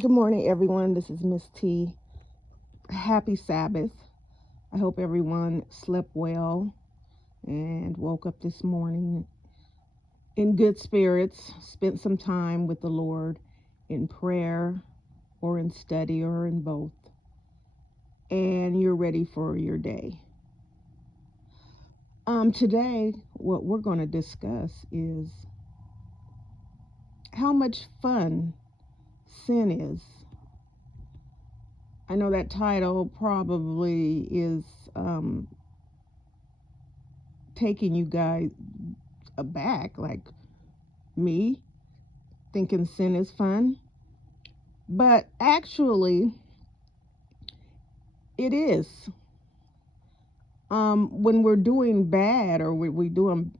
Good morning, everyone. This is Miss T. Happy Sabbath. I hope everyone slept well and woke up this morning in good spirits, spent some time with the Lord in prayer or in study or in both, and you're ready for your day. Today, what we're going to discuss is how much fun sin is. I know that title probably is taking you guys aback, like me thinking sin is fun. But actually, it is. When we're doing bad or we doing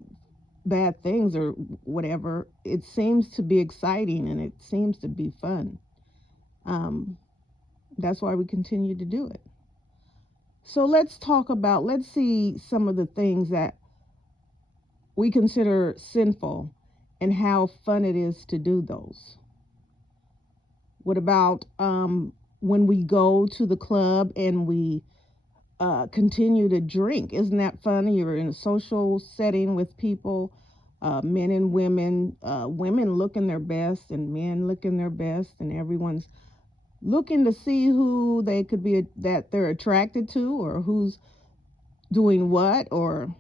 bad things or whatever, it seems to be exciting and it seems to be fun. Um, that's why we continue to do it. So let's see some of the things that we consider sinful and how fun it is to do those. What about when we go to the club and we continue to drink? Isn't that funny? You're in a social setting with people, men and women looking their best and men looking their best, and everyone's looking to see who they could be that they're attracted to or who's doing what or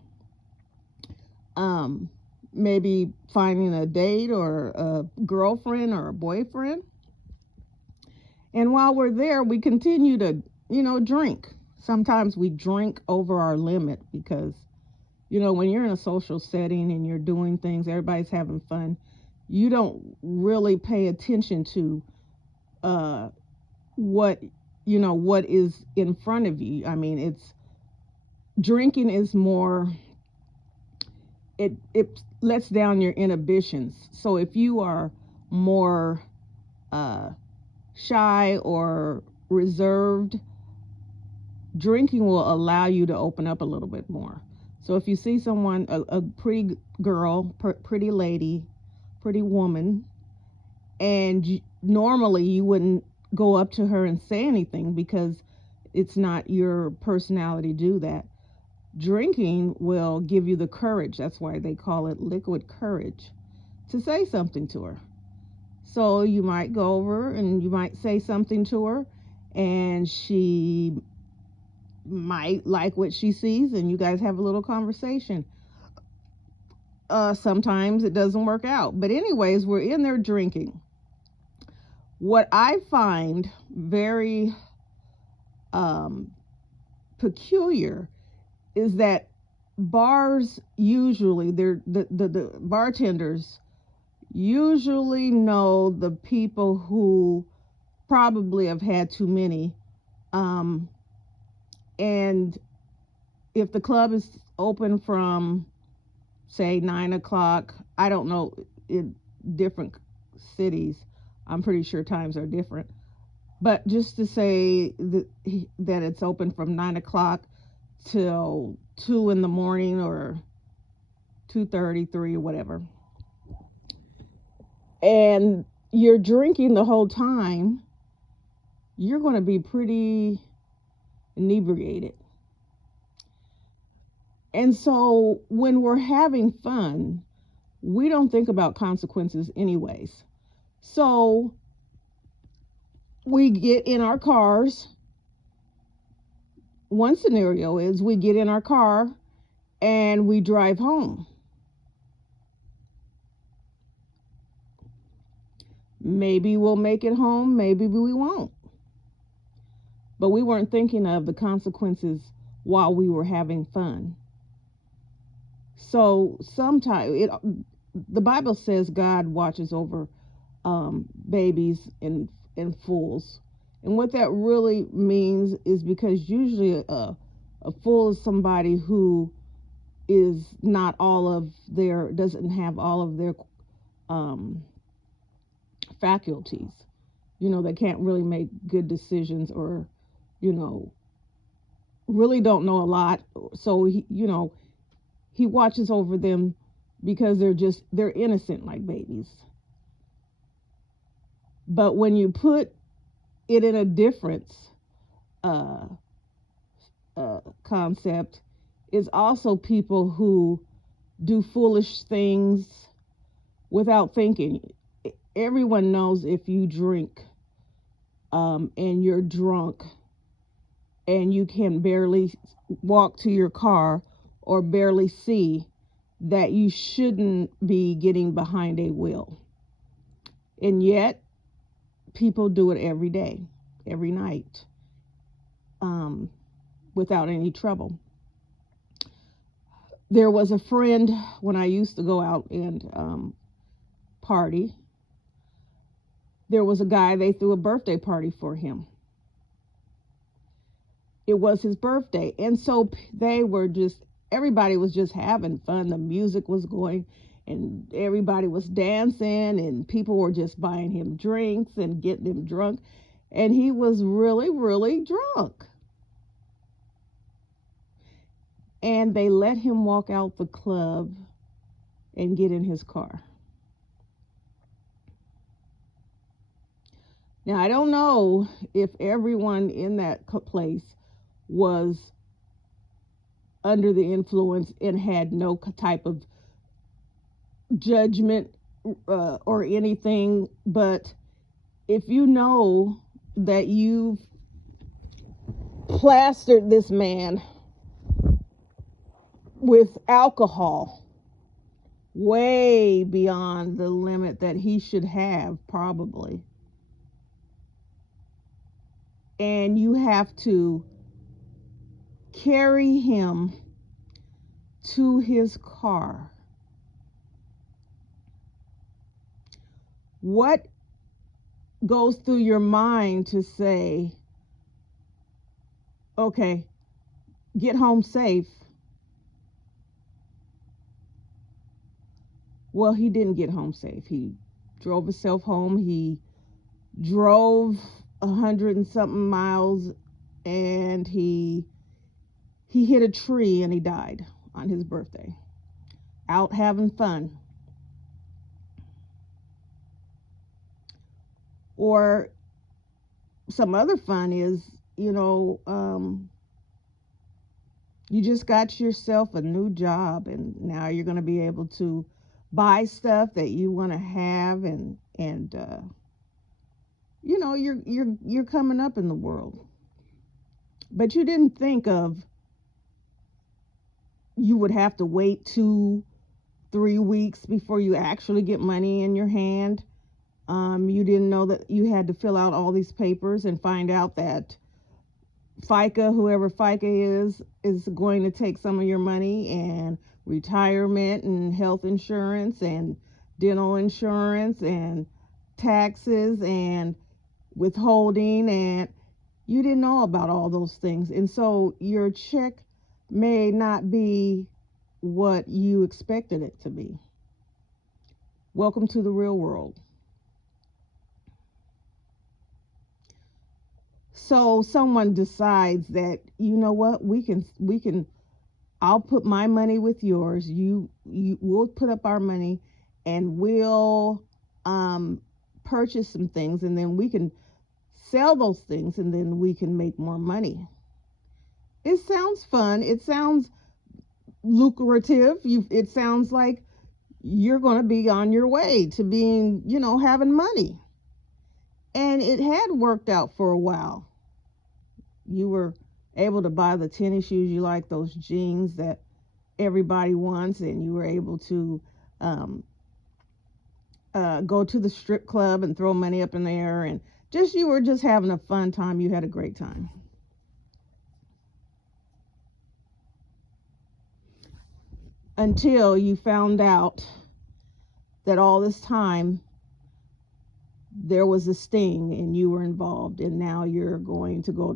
um, maybe finding a date or a girlfriend or a boyfriend. And while we're there, we continue to, drink. Sometimes we drink over our limit because, when you're in a social setting and you're doing things, everybody's having fun, you don't really pay attention to uh, what, what is in front of you. I mean, it's drinking is more, it lets down your inhibitions. So if you are more uh, shy or reserved, drinking will allow you to open up a little bit more. So if you see someone, a pretty girl, pretty lady, pretty woman, and normally you wouldn't go up to her and say anything because it's not your personality to do that. Drinking will give you the courage. That's why they call it liquid courage to say something to her. So you might go over and you might say something to her, and she might like what she sees and you guys have a little conversation. Sometimes it doesn't work out. But, anyways, we're in there drinking. What I find very um, peculiar is that bars usually, the bartenders usually know the people who probably have had too many. Um, and if the club is open from say 9 o'clock. I don't know in different cities. I'm pretty sure times are different. But just to say that it's open from 9 o'clock till 2 in the morning or 2:33 or whatever, and you're drinking the whole time, you're going to be pretty inebriated. And so when we're having fun, we don't think about consequences anyways. So we get in our cars. One scenario is we get in our car and we drive home. Maybe we'll make it home, maybe we won't. But we weren't thinking of the consequences while we were having fun. So sometimes the Bible says God watches over babies and fools. And what that really means is because usually a fool is somebody who is not all of their, doesn't have all of their um, faculties. They can't really make good decisions or, you know, really don't know a lot. So, he watches over them because they're innocent like babies. But when you put it in a difference uh, concept is also people who do foolish things without thinking. Everyone knows if you drink and you're drunk and you can barely walk to your car or barely see, that you shouldn't be getting behind a wheel. And yet, people do it every day, every night, um, without any trouble. There was a friend when I used to go out and party. There was a guy, they threw a birthday party for him. It was his birthday. And so they were just, everybody was just having fun. The music was going and everybody was dancing and people were just buying him drinks and getting him drunk. And he was really, really drunk. And they let him walk out the club and get in his car. Now, I don't know if everyone in that place was under the influence and had no type of judgment or anything, but if you know that you've plastered this man with alcohol way beyond the limit that he should have, probably, and you have to carry him to his car, what goes through your mind to say, okay, get home safe? Well, he didn't get home safe. He drove himself home. He drove 100 and something miles, and he hit a tree and he died on his birthday, out having fun. Or some other fun is, you just got yourself a new job and now you're going to be able to buy stuff that you want to have, and you're coming up in the world. But you didn't think of you would have to wait 2-3 weeks before you actually get money in your hand. You didn't know that you had to fill out all these papers and find out that FICA, whoever FICA is going to take some of your money, and retirement and health insurance and dental insurance and taxes and withholding, and you didn't know about all those things. And so your check may not be what you expected it to be. Welcome to the real world. So someone decides that, you know what, we can I'll put my money with yours. We'll put up our money and we'll purchase some things, and then we can sell those things, and then we can make more money. It sounds fun. It sounds lucrative. It sounds like you're going to be on your way to being, having money. And it had worked out for a while. You were able to buy the tennis shoes you like, those jeans that everybody wants, and you were able to go to the strip club and throw money up in the air, and you were just having a fun time. You had a great time. Until you found out that all this time there was a sting and you were involved, and now you're going to go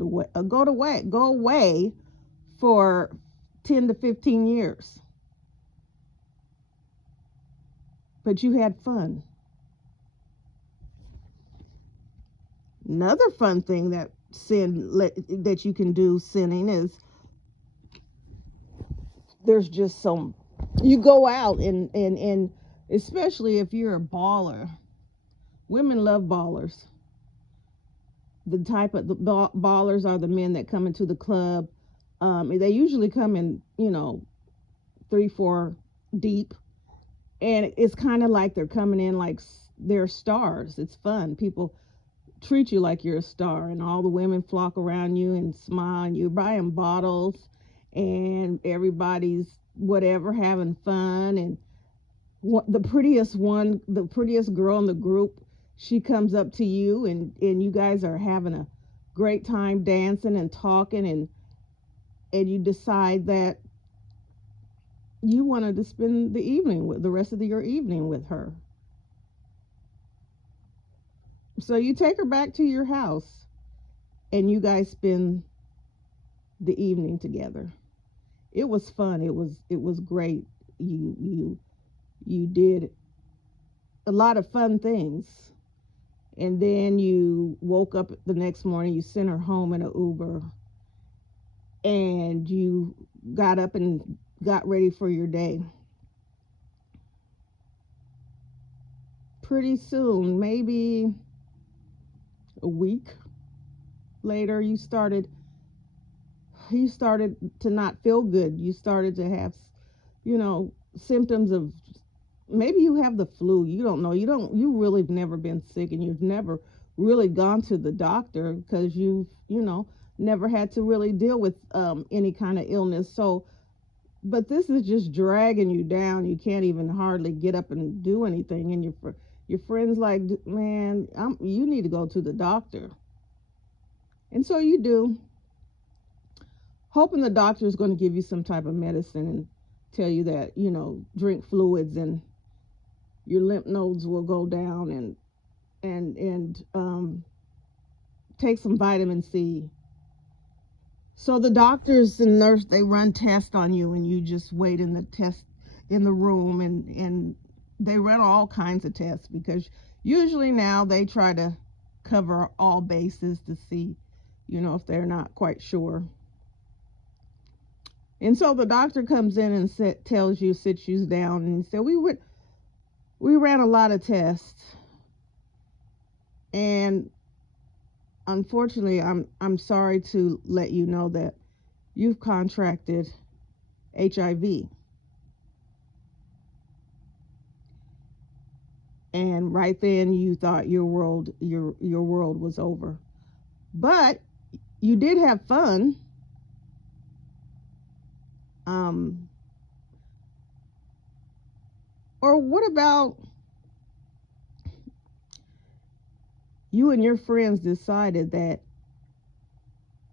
away for 10 to 15 years. But you had fun. Another fun thing that you can do sinning is, there's just some, you go out and especially if you're a baller. Women love ballers. The type of the ballers are the men that come into the club. They usually come in, 3, 4 deep, and it's kind of like they're coming in like they're stars. It's fun. People treat you like you're a star, and all the women flock around you and smile, and you're buying bottles, and everybody's whatever having fun. And the prettiest girl in the group, she comes up to you, and you guys are having a great time dancing and talking, and you decide that you wanted to spend the rest of your evening with her. So you take her back to your house, and you guys spend the evening together. It was fun. It was great. You did a lot of fun things. And then you woke up the next morning, you sent her home in an Uber, and you got up and got ready for your day. Pretty soon, maybe a week later, you started to not feel good. You started to have, symptoms of, maybe you have the flu. You don't know. You really have never been sick, and you've never really gone to the doctor because you've never had to really deal with any kind of illness. So, but this is just dragging you down. You can't even hardly get up and do anything. And your friends like, man, you need to go to the doctor. And so you do, hoping the doctor is going to give you some type of medicine and tell you that, drink fluids and your lymph nodes will go down, and take some vitamin C. So the doctors and nurse, they run tests on you, and you just wait in the test in the room, and they run all kinds of tests, because usually now they try to cover all bases to see, if they're not quite sure. And so the doctor comes in and sits you down, and he said, we ran a lot of tests, and unfortunately, I'm sorry to let you know that you've contracted HIV. And right then you thought your world was over. But you did have fun. Or what about you and your friends decided that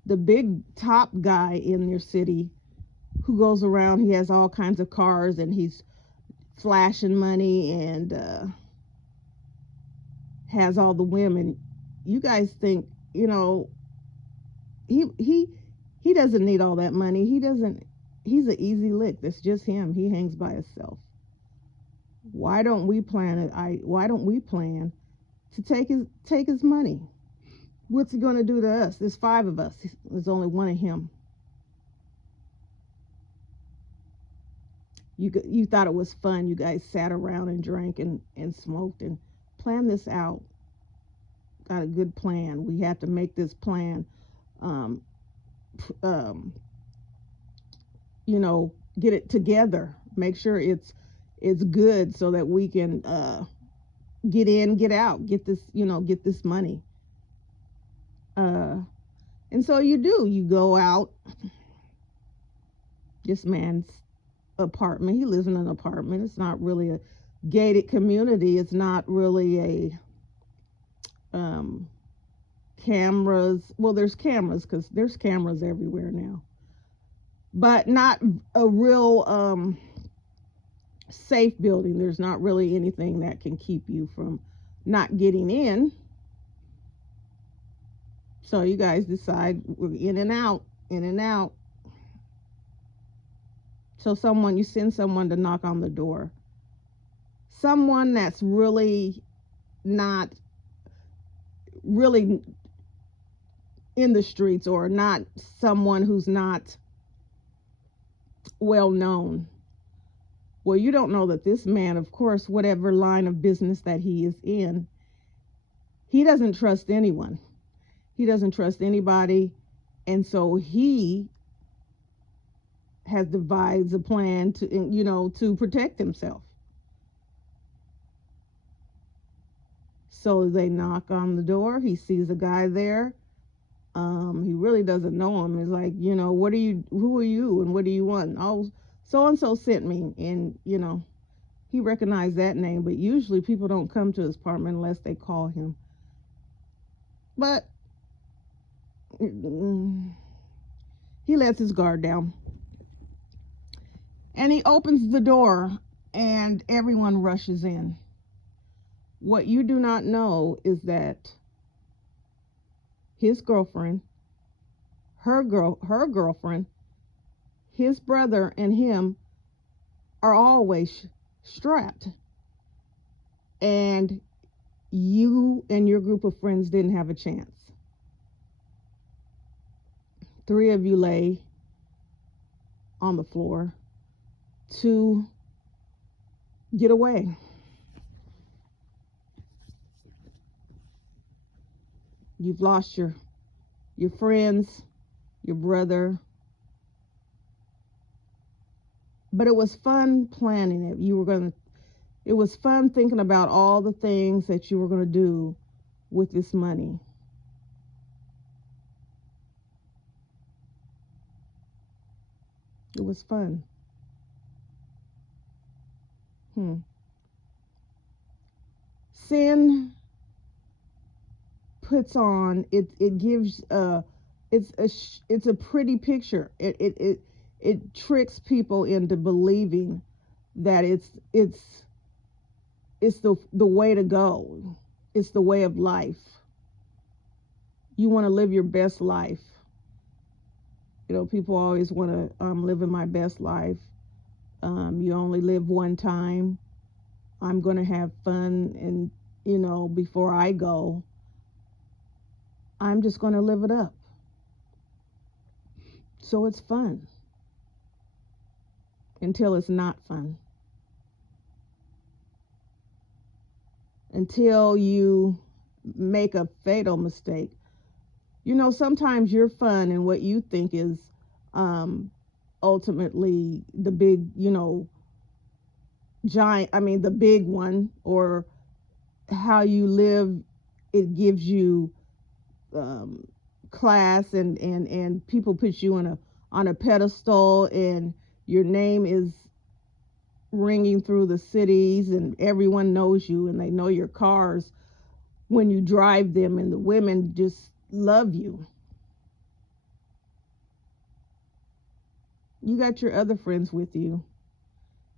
the big top guy in your city, who goes around, he has all kinds of cars, and he's flashing money, and has all the women. You guys think, he doesn't need all that money. He's an easy lick. That's just him. He hangs by himself. Why don't we plan to take his money? What's he going to do to us? There's 5 of us. There's only one of him. You thought it was fun. You guys sat around and drank and smoked and planned this out. Got a good plan. We have to make this plan. Get it together. Make sure it's good, so that we can get in, get out, get this money. And so you go out. This man's apartment, he lives in an apartment. It's not really a gated community. It's not really a cameras. Well, there's cameras, because there's cameras everywhere now, but not a real safe building. There's not really anything that can keep you from not getting in. So you guys decide, we're in and out, in and out. So you send someone to knock on the door. Someone that's really not really in the streets, or not someone who's not well known. Well, you don't know that this man, of course, whatever line of business that he is in, he doesn't trust anyone. He doesn't trust anybody. And so he has devised a plan to, to protect himself. So they knock on the door. He sees a guy there. He really doesn't know him. He's like, who are you and what do you want? Oh, so and so sent me. And, he recognized that name, but usually people don't come to his apartment unless they call him. But he lets his guard down. And he opens the door and everyone rushes in. What you do not know is that his girlfriend, her girlfriend, his brother, and him are always strapped. And you and your group of friends didn't have a chance. 3 of you lay on the floor to get away. You've lost your friends, your brother. But it was fun planning it. It was fun thinking about all the things that you were going to do with this money. It was fun. Sin puts on it gives it's a pretty picture. It tricks people into believing that it's the way to go. It's the way of life. You want to live your best life. People always want to live in my best life. You only live one time. I'm going to have fun, and before I go, I'm just going to live it up. So it's fun until it's not fun. Until you make a fatal mistake. Sometimes you're fun and what you think is ultimately the big, the big one, or how you live, it gives you class, and people put you on a pedestal, and your name is ringing through the cities, and everyone knows you, and they know your cars when you drive them, and the women just love you. You got your other friends with you,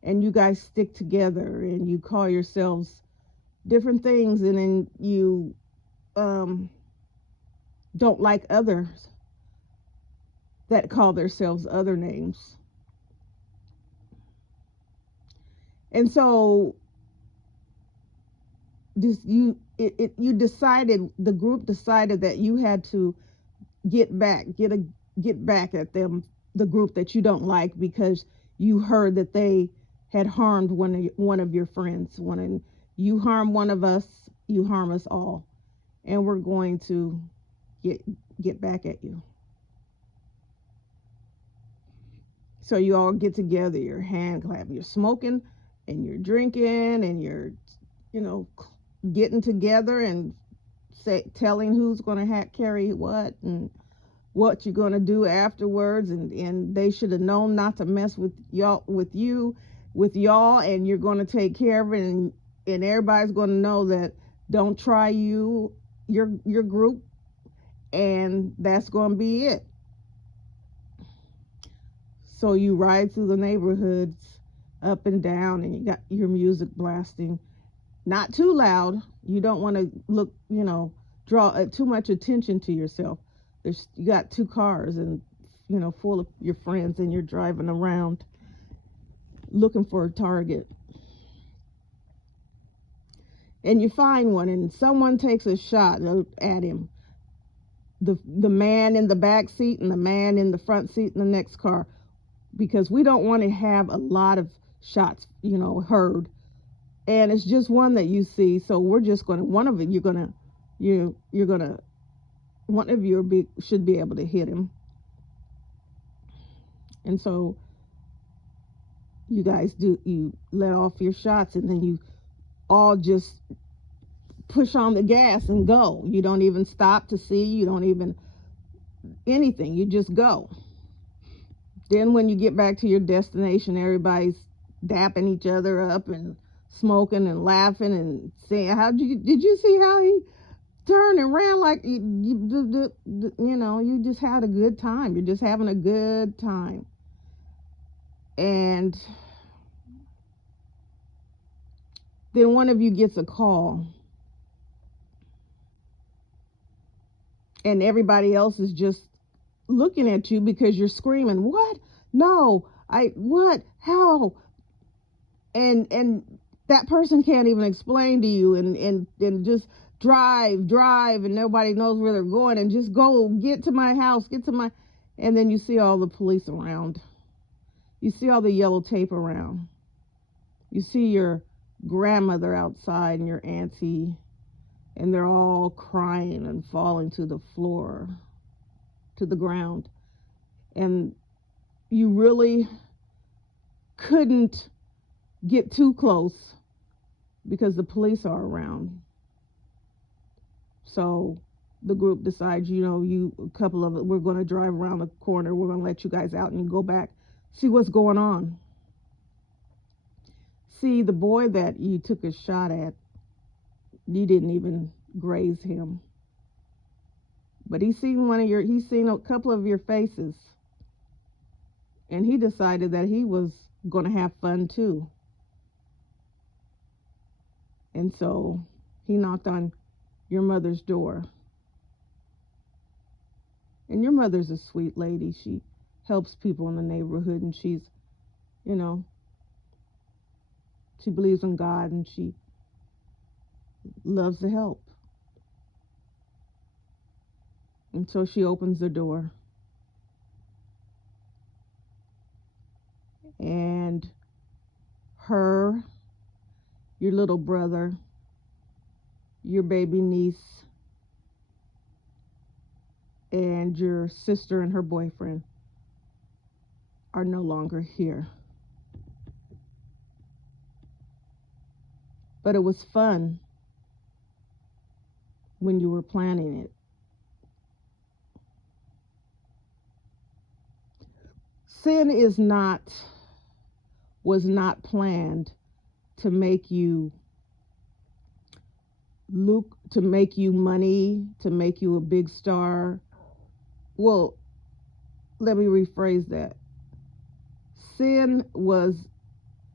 and you guys stick together, and you call yourselves different things, and then you don't like others that call themselves other names. And so the group decided that you had to get back at them, the group that you don't like, because you heard that they had harmed one of your friends. When you harm one of us, you harm us all, and we're going to get back at you. So you all get together, you're hand clapping, you're smoking, and you're drinking, and you're, getting together and telling who's going to carry what, and what you're going to do afterwards, and they should have known not to mess with y'all, and you're going to take care of it, and everybody's going to know that don't try your group, and that's going to be it. So you ride through the neighborhoods up and down, and you got your music blasting, not too loud. You don't want to draw too much attention to yourself. You got 2 cars and full of your friends, and you're driving around looking for a target, and you find one, and someone takes a shot at him. The man in the back seat and the man in the front seat in the next car, because we don't want to have a lot of shots heard, and it's just one that you see. So we're just going to, one of it, you're gonna one of you should be able to hit him. And so you let off your shots, and then you all just push on the gas and go. You don't even stop to see, you don't even anything, you just go. Then when you get back to your destination, everybody's dapping each other up and smoking and laughing and saying, "How did you see how he turned and ran like you just had a good time. You're just having a good time." And then one of you gets a call, and everybody else is just looking at you because you're screaming, "What? No, what? How?" And that person can't even explain to you, and just drive, and nobody knows where they're going, and just go, get to my house, get to my. And then you see all the police around, you see all the yellow tape around, you see your grandmother outside and your auntie, and they're all crying and falling to the floor, to the ground. And you really couldn't get too close because the police are around. So the group decides, a couple of it, we're going to drive around the corner, we're going to let you guys out, and you go back, see what's going on. See, the boy that you took a shot at, you didn't even graze him, but he's seen a couple of your faces, and he decided that he was going to have fun too. And so he knocked on your mother's door. And your mother's a sweet lady. She helps people in the neighborhood, and you know, she believes in God, and she loves to help. And so she opens the door, and her, your little brother, your baby niece, and your sister and her boyfriend are no longer here. But it was fun when you were planning it. Sin was not planned to make you to make you money, to make you a big star. Well, let me rephrase that. Sin was,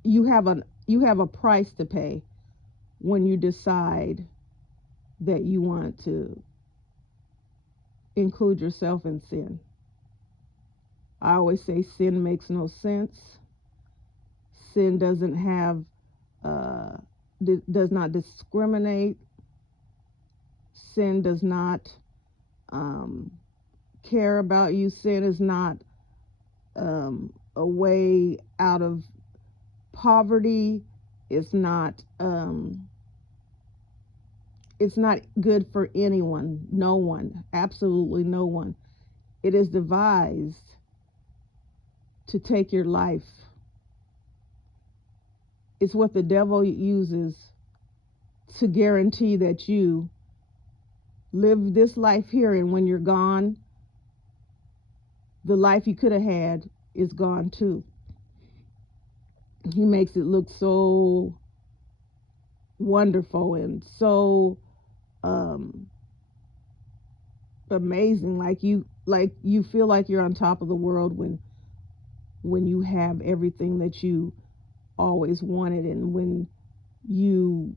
you have a price to pay when you decide that you want to include yourself in sin. I always say sin makes no sense. Sin doesn't have, does not discriminate. Sin does not care about you. Sin is not a way out of poverty. It's not good for anyone. No one, absolutely no one. It is devised to take your life. It's what the devil uses to guarantee that you live this life here, and when you're gone, the life you could have had is gone too. He makes it look so wonderful and so amazing, like you feel like you're on top of the world when you have everything that you always wanted, and when you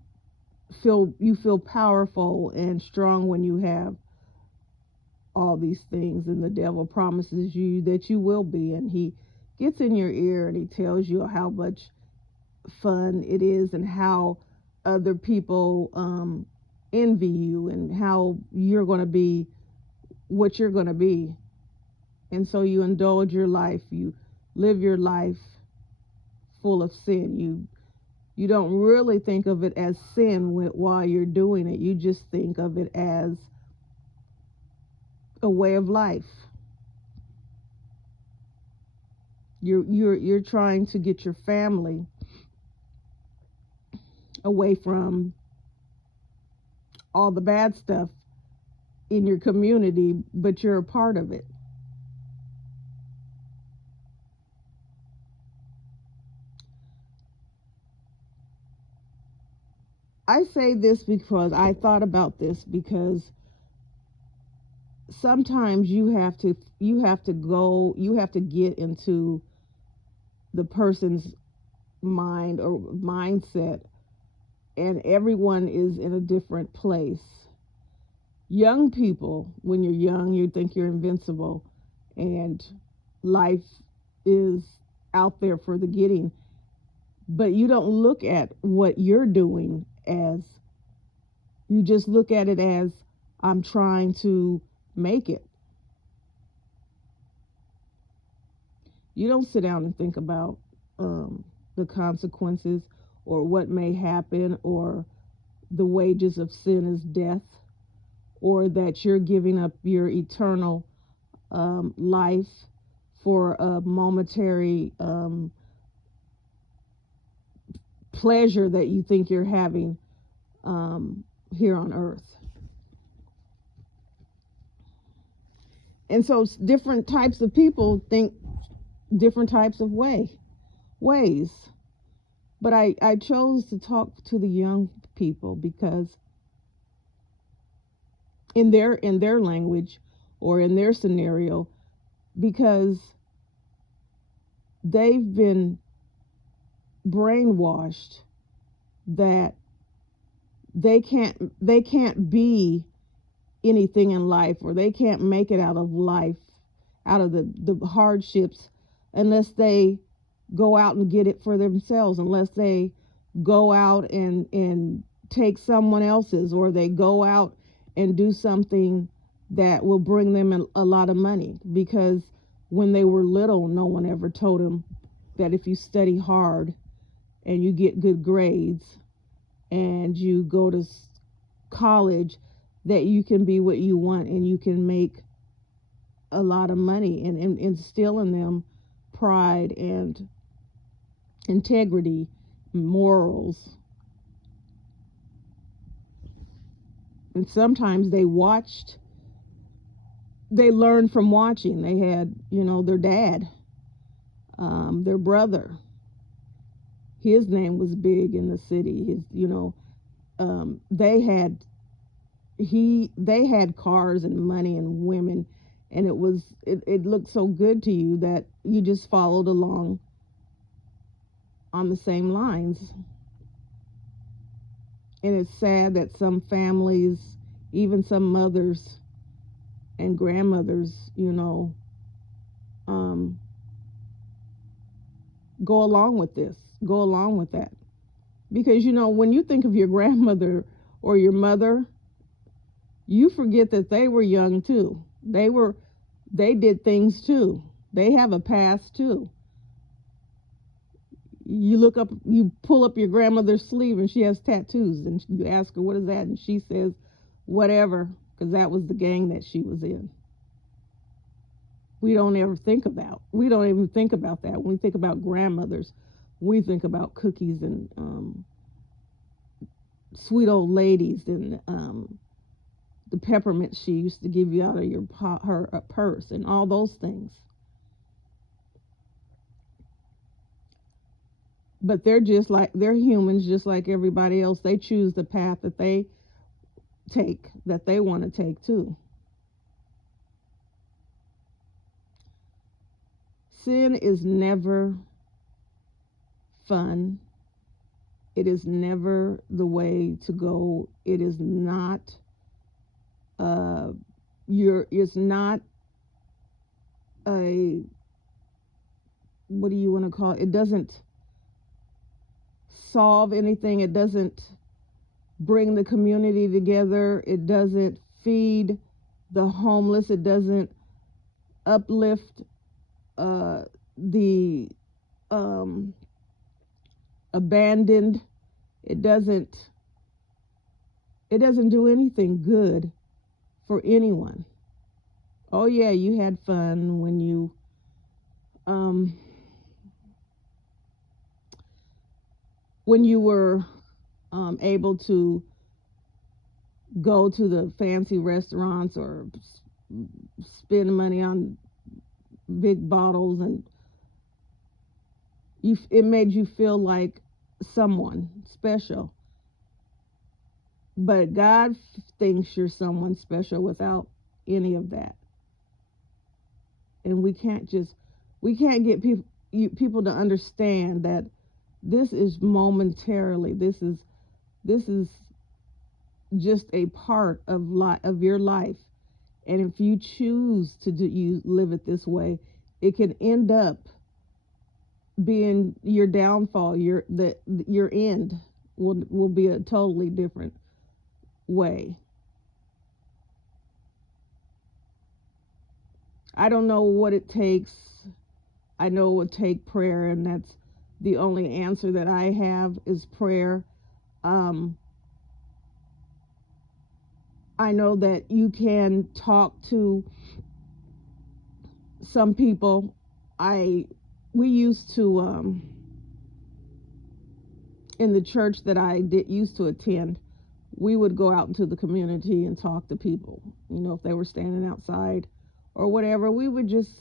feel powerful and strong when you have all these things, and the devil promises you that you will be, and he gets in your ear and he tells you how much fun it is, and how other people envy you, and how you're going to be what you're going to be. And so you indulge your life, you live your life full of sin. You don't really think of it as sin while you're doing it. You just think of it as a way of life. You're trying to get your family away from all the bad stuff in your community, but you're a part of it. I say this because I thought about this, because sometimes you have to get into the person's mind or mindset, and everyone is in a different place. Young people, when you're young, you think you're invincible and life is out there for the getting, but you don't look at what you're doing as, you just look at it as, I'm trying to make it. You don't sit down and think about the consequences, or what may happen, or the wages of sin is death, or that you're giving up your eternal life for a momentary pleasure that you think you're having here on earth. And so different types of people think different types of ways. But I chose to talk to the young people because in their language, or in their scenario, because they've been brainwashed that they can't be anything in life, or they can't make it out of life, out of the hardships, unless they go out and get it for themselves, unless they go out and take someone else's, or they go out and do something that will bring them a lot of money. Because when they were little, no one ever told them that if you study hard and you get good grades and you go to college, that you can be what you want and you can make a lot of money, and instill in them pride and integrity, morals. And sometimes they learned from watching. They had, their dad, their brother, his name was big in the city. They had cars and money and women, and it looked so good to you that you just followed along on the same lines. And it's sad that some families, even some mothers and grandmothers, go along with that. Because, when you think of your grandmother or your mother, you forget that they were young too. They did things too. They have a past too. You pull up your grandmother's sleeve and she has tattoos, and you ask her, what is that? And she says, whatever, because that was the gang that she was in. We don't even think about that. When we think about grandmothers, we think about cookies and sweet old ladies, and the peppermint she used to give you out of her purse, and all those things. But they're humans just like everybody else. They choose the path that they want to take too. Sin is never fun. It is never the way to go. It is not it's not a, what do you want to call it? It doesn't solve anything. It doesn't bring the community together. It doesn't feed the homeless. It doesn't uplift the abandoned. It doesn't do anything good for anyone. Oh yeah, you had fun um when you were able to go to the fancy restaurants or spend money on big bottles, and it made you feel like someone special. But God thinks you're someone special without any of that. And we can't get people to understand that this is momentarily. This is just a part of your life. And if you choose to you live it this way, it can end up being your downfall. Your end will be a totally different way. I don't know what it takes. I know it would take prayer, and that's the only answer that I have is prayer. Um, I know that you can talk to some people. I we used to in the church that I did used to attend. We would go out into the community and talk to people. You know, if they were standing outside or whatever, we would just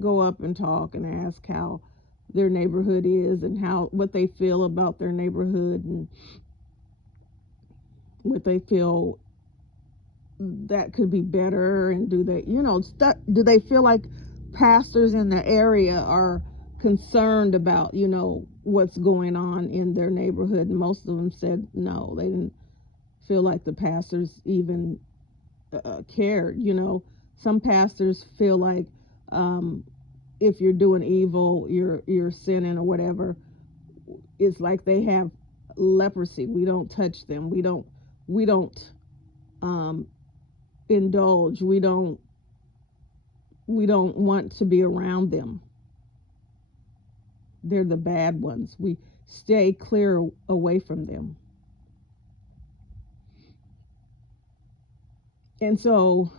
go up and talk and ask how their neighborhood is and how what they feel about their neighborhood and what they feel that could be better, and do they, do they feel like pastors in the area are concerned about, what's going on in their neighborhood. And most of them said no, they didn't feel like the pastors even cared. Some pastors feel like um, if you're doing evil, you're sinning or whatever. It's like they have leprosy. We don't touch them. We don't um, indulge. We don't want to be around them. They're the bad ones. We stay clear away from them. And so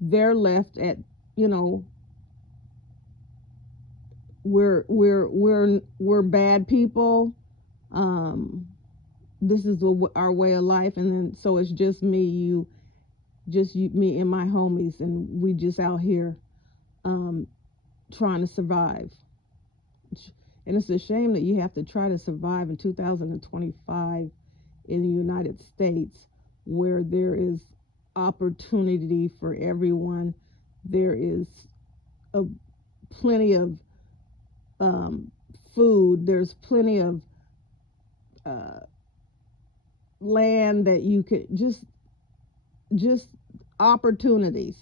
they're left at, you know, we're bad people. Um, this is our way of life, and then so it's just me and my homies, and we just out here um, trying to survive. And it's a shame that you have to try to survive in 2025 in the United States, where there is opportunity for everyone. There is a, plenty of um, food. There's plenty of uh, land that you could just opportunities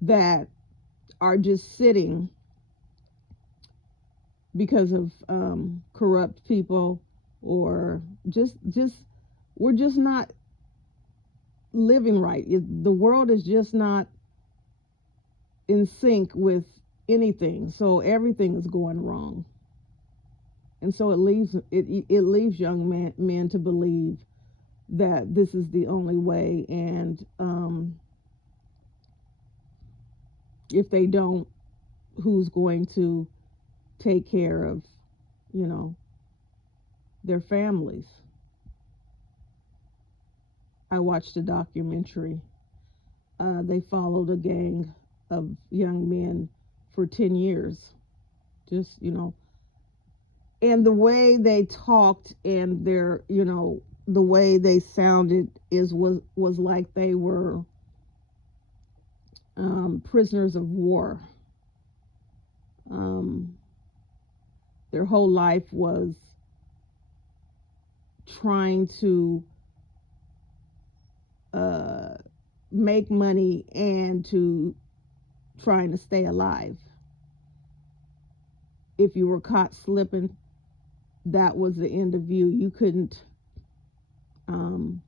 that are just sitting because of corrupt people, or just we're just not living right. The world is just not in sync with anything, so everything is going wrong. And so it leaves young men to believe that this is the only way, and if they don't, who's going to take care of, you know, their families? I watched a documentary. They followed a gang of young men for 10 years. Just, and the way they talked and the way they sounded was like they were prisoners of war. Um, their whole life was trying to uh, make money and to trying to stay alive. If you were caught slipping, that was the end of you. Um,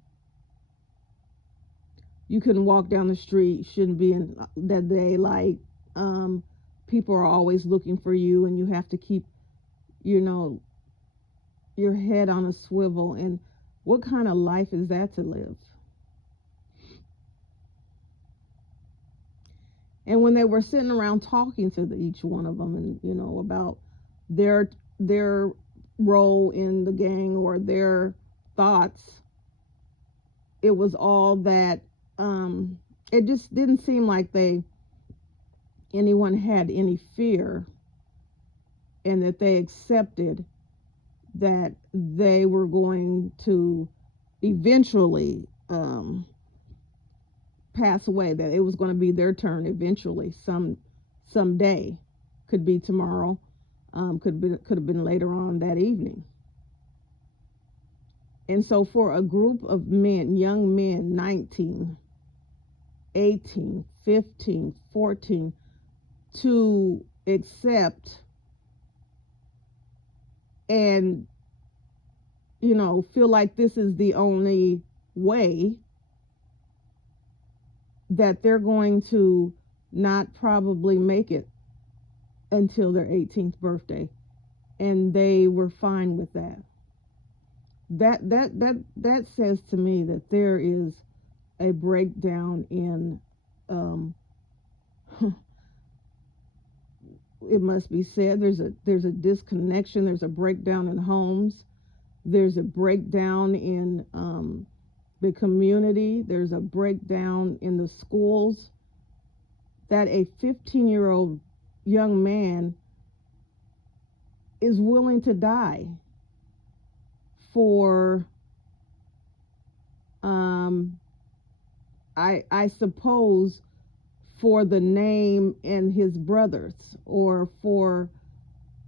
you couldn't walk down the street. Shouldn't be in the daylight. Um, People are always looking for you, and you have to keep, you know, your head on a swivel. And what kind of life is that to live? And when they were sitting around talking to each one of them, and about their their role in the gang or their thoughts, it was all that. It just didn't seem like anyone had any fear, and that they accepted that they were going to eventually pass away, that it was going to be their turn eventually, someday. Could be tomorrow, could have been later on that evening. And so for a group of men, young men, 19, 18, 15, 14, to accept and feel like this is the only way, that they're going to not probably make it until their 18th birthday, and they were fine with that. That says to me that there is a breakdown in, it must be said, there's a disconnection, there's a breakdown in homes, there's a breakdown in the community, there's a breakdown in the schools, that a 15-year-old young man is willing to die for I suppose for the name and his brothers, or for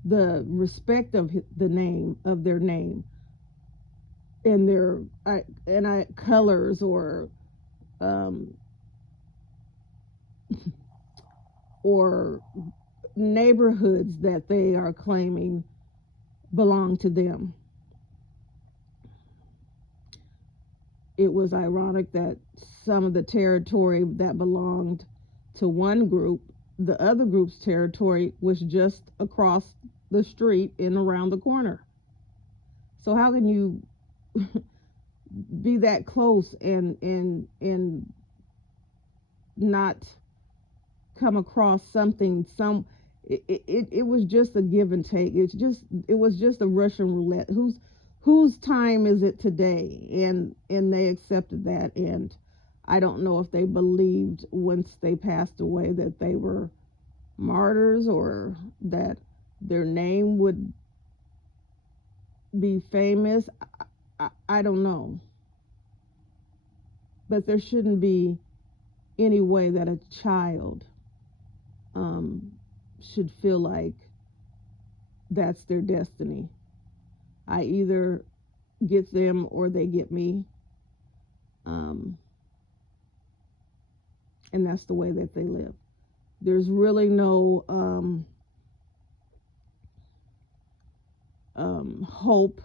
the respect of the name, of their name, and their colors, or or neighborhoods that they are claiming belong to them. It was ironic that some of the territory that belonged to one group, the other group's territory was just across the street and around the corner. So how can you be that close and not come across something? It was just a give and take. It was just a Russian roulette. Whose time is it today? And they accepted that, and I don't know if they believed once they passed away that they were martyrs, or that their name would be famous. I don't know. But there shouldn't be any way that a child should feel like that's their destiny. I either get them or they get me. And that's the way that they live. There's really no hope.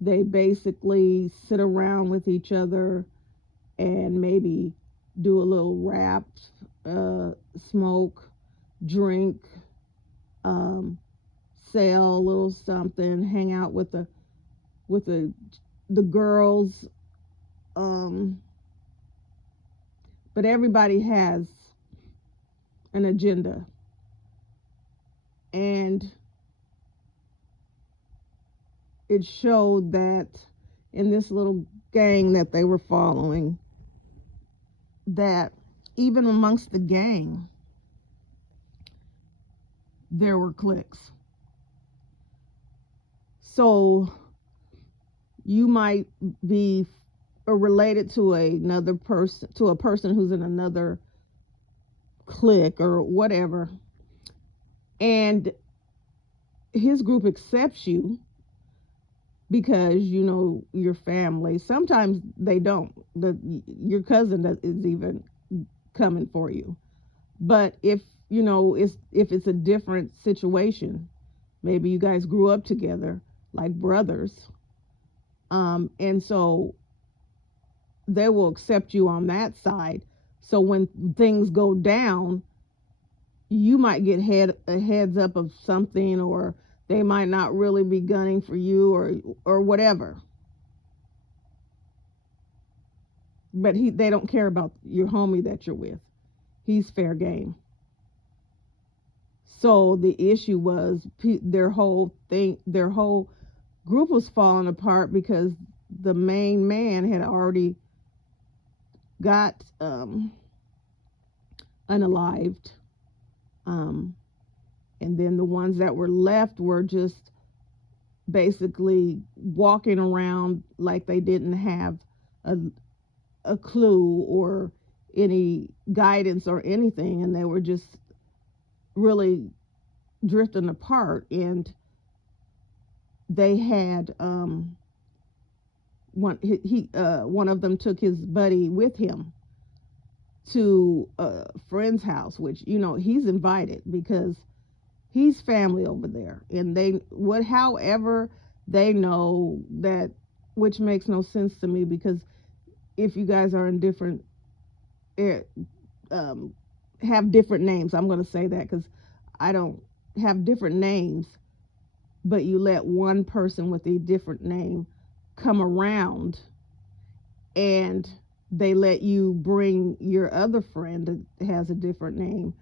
They basically sit around with each other and maybe do a little rap, smoke, drink, sell a little something, hang out with the girls, but everybody has an agenda, and it showed that in this little gang that they were following, that even amongst the gang there were cliques. So you might be related to another person, to a person who's in another clique or whatever, and his group accepts you because your family. Sometimes they don't. Your cousin is even coming for you. But if it's a different situation, maybe you guys grew up together like brothers, and so they will accept you on that side. So when things go down, you might get a heads up of something, or they might not really be gunning for you, or whatever. But they don't care about your homie that you're with. he's fair game. So the issue was their whole group was falling apart because the main man had already got unalived, um, and then the ones that were left were just basically walking around like they didn't have a, a clue or any guidance or anything, and they were just really drifting apart. And they had one of them took his buddy with him to a friend's house, which he's invited because he's family over there, and however they know that, which makes no sense to me, because if you guys are in different um, have different names, I'm going to say that because I don't have different names, but you let one person with a different name come around, and they let you bring your other friend that has a different name,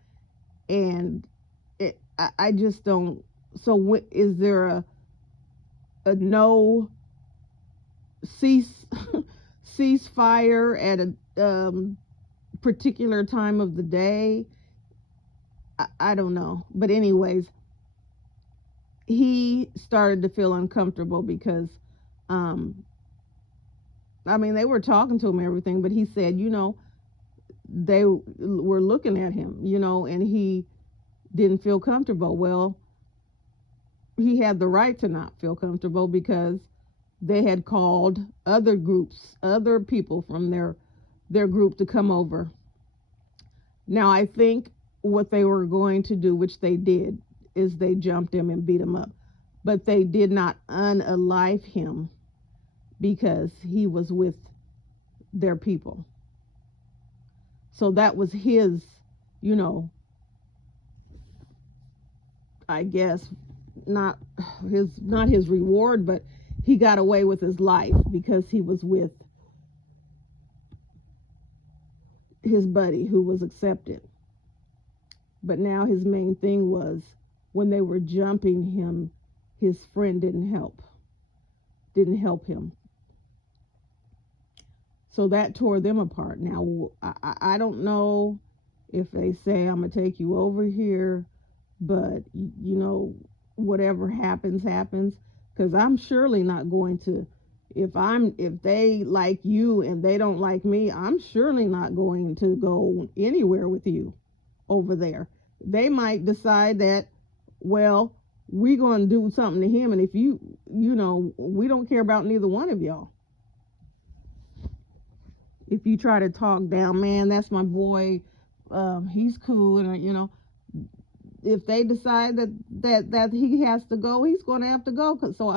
and I just don't. So is there a no cease ceasefire at a particular time of the day? I don't know, but anyways, he started to feel uncomfortable because um I mean, they were talking to him and everything, but he said, they were looking at him, and he didn't feel comfortable. Well, he had the right to not feel comfortable because they had called other people from their group to come over. Now, I think what they were going to do, which they did, is they jumped him and beat him up. But they did not unalive him because he was with their people. So that was his, you know, I guess not his reward, but he got away with his life because he was with his buddy who was accepted. But now his main thing was when they were jumping him, his friend didn't help him. So that tore them apart. Now, I don't know if they say, I'm going to take you over here, but, whatever happens, happens. Because I'm surely not going to, if they like you and they don't like me, I'm surely not going to go anywhere with you over there. They might decide that, well, we're going to do something to him, and if we don't care about neither one of y'all. If you try to talk down, man, that's my boy, he's cool, and if they decide that he has to go, he's going to have to go. So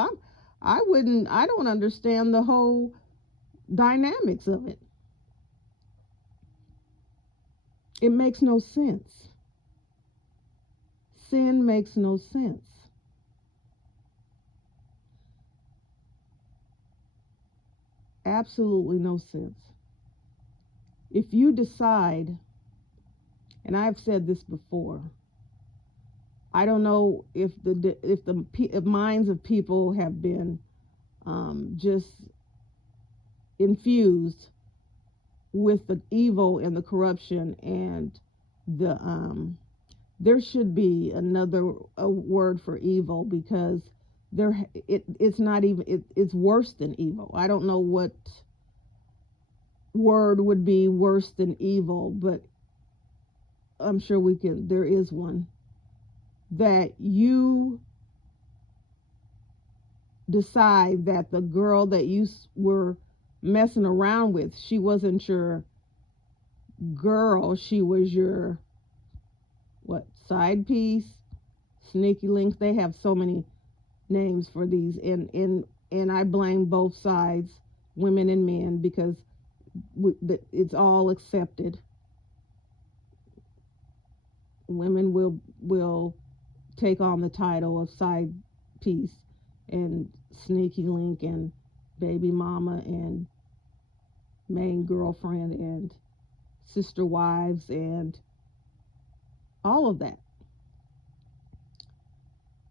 I don't understand the whole dynamics of it. It makes no sense. Sin makes no sense. Absolutely no sense. If you decide, and I've said this before, I don't know if minds of people have been just infused with the evil and the corruption, and there should be another a word for evil, because it's not even it's worse than evil. I don't know what word would be worse than evil, but I'm sure there is one. That you decide that the girl that you were messing around with, she wasn't your girl, she was your side piece, sneaky links. They have so many names for these, and I blame both sides, women and men, because it's all accepted. Women will take on the title of side piece and sneaky link and baby mama and main girlfriend and sister wives and all of that.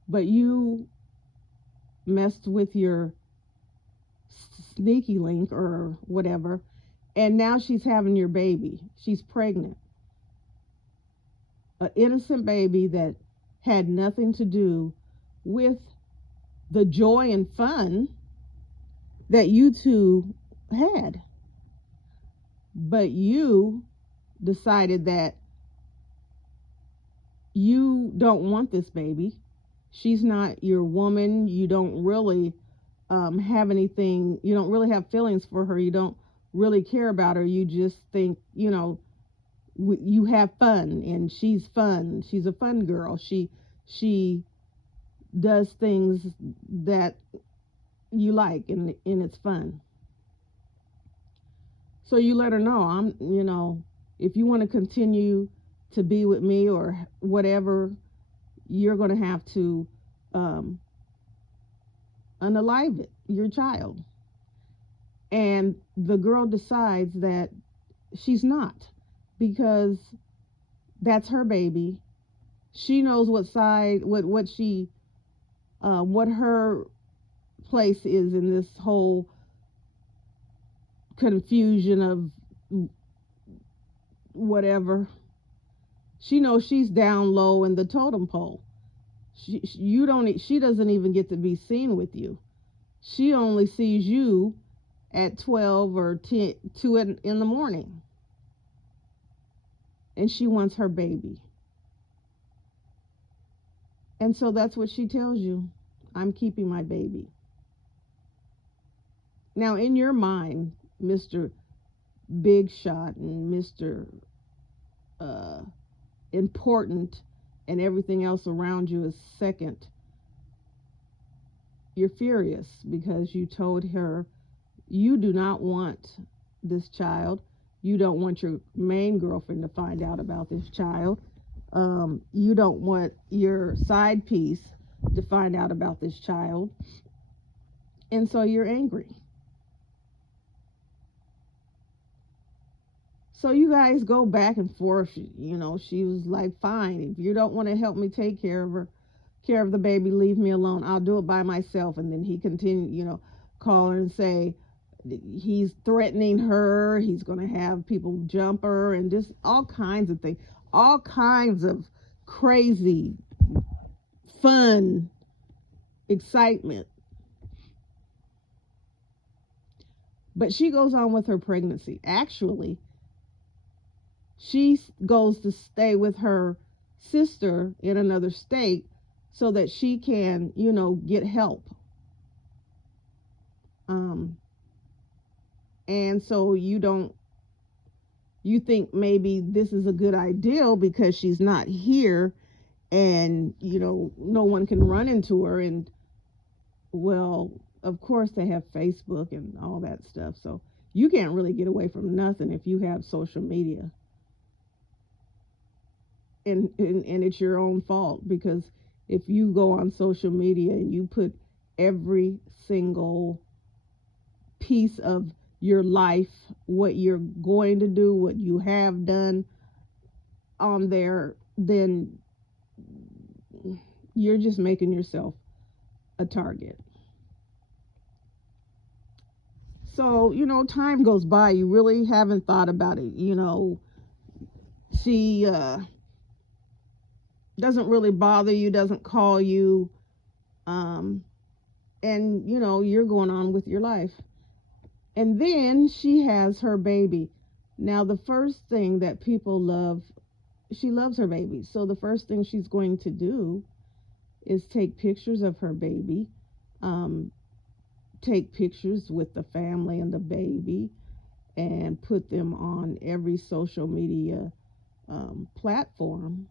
But you messed with your sneaky link or whatever, and now she's having your baby. She's pregnant. An innocent baby that had nothing to do with the joy and fun that you two had. But you decided that you don't want this baby. She's not your woman. You don't really have anything, you don't really have feelings for her. You don't really care about her. You just think, you have fun and she's fun. She's a fun girl. She does things that you like, and it's fun. So you let her know, if you want to continue to be with me or whatever, you're going to have to um, unalive it, your child. And the girl decides that she's not, because that's her baby. She knows what side, what she, what her place is in this whole confusion of whatever. She knows she's down low in the totem pole. She doesn't even get to be seen with you. She only sees you at 12 or 10, 2 in the morning. And she wants her baby. And so that's what she tells you. I'm keeping my baby. Now, in your mind, Mr. Big Shot and Mr. Uh, Important and everything else around you is second. You're furious because you told her you do not want this child. You don't want your main girlfriend to find out about this child. You don't want your side piece to find out about this child. And so you're angry. So you guys go back and forth. She was like, fine, if you don't want to help me take care of the baby, leave me alone. I'll do it by myself. And then he continued, call her and say he's threatening her. He's going to have people jump her and just all kinds of things, all kinds of crazy, fun, excitement. But she goes on with her pregnancy. Actually, she goes to stay with her sister in another state so that she can, get help. And so you think maybe this is a good idea because she's not here, and no one can run into her. And well, of course they have Facebook and all that stuff, so you can't really get away from nothing if you have social media. And it's your own fault, because if you go on social media and you put every single piece of your life, what you're going to do, what you have done on there, then you're just making yourself a target. So, time goes by. You really haven't thought about it. She doesn't really bother you, doesn't call you, um, and you're going on with your life. And then she has her baby. Now, the first thing that people love, she loves her baby. So the first thing she's going to do is take pictures of her baby, um, take pictures with the family and the baby, and put them on every social media platform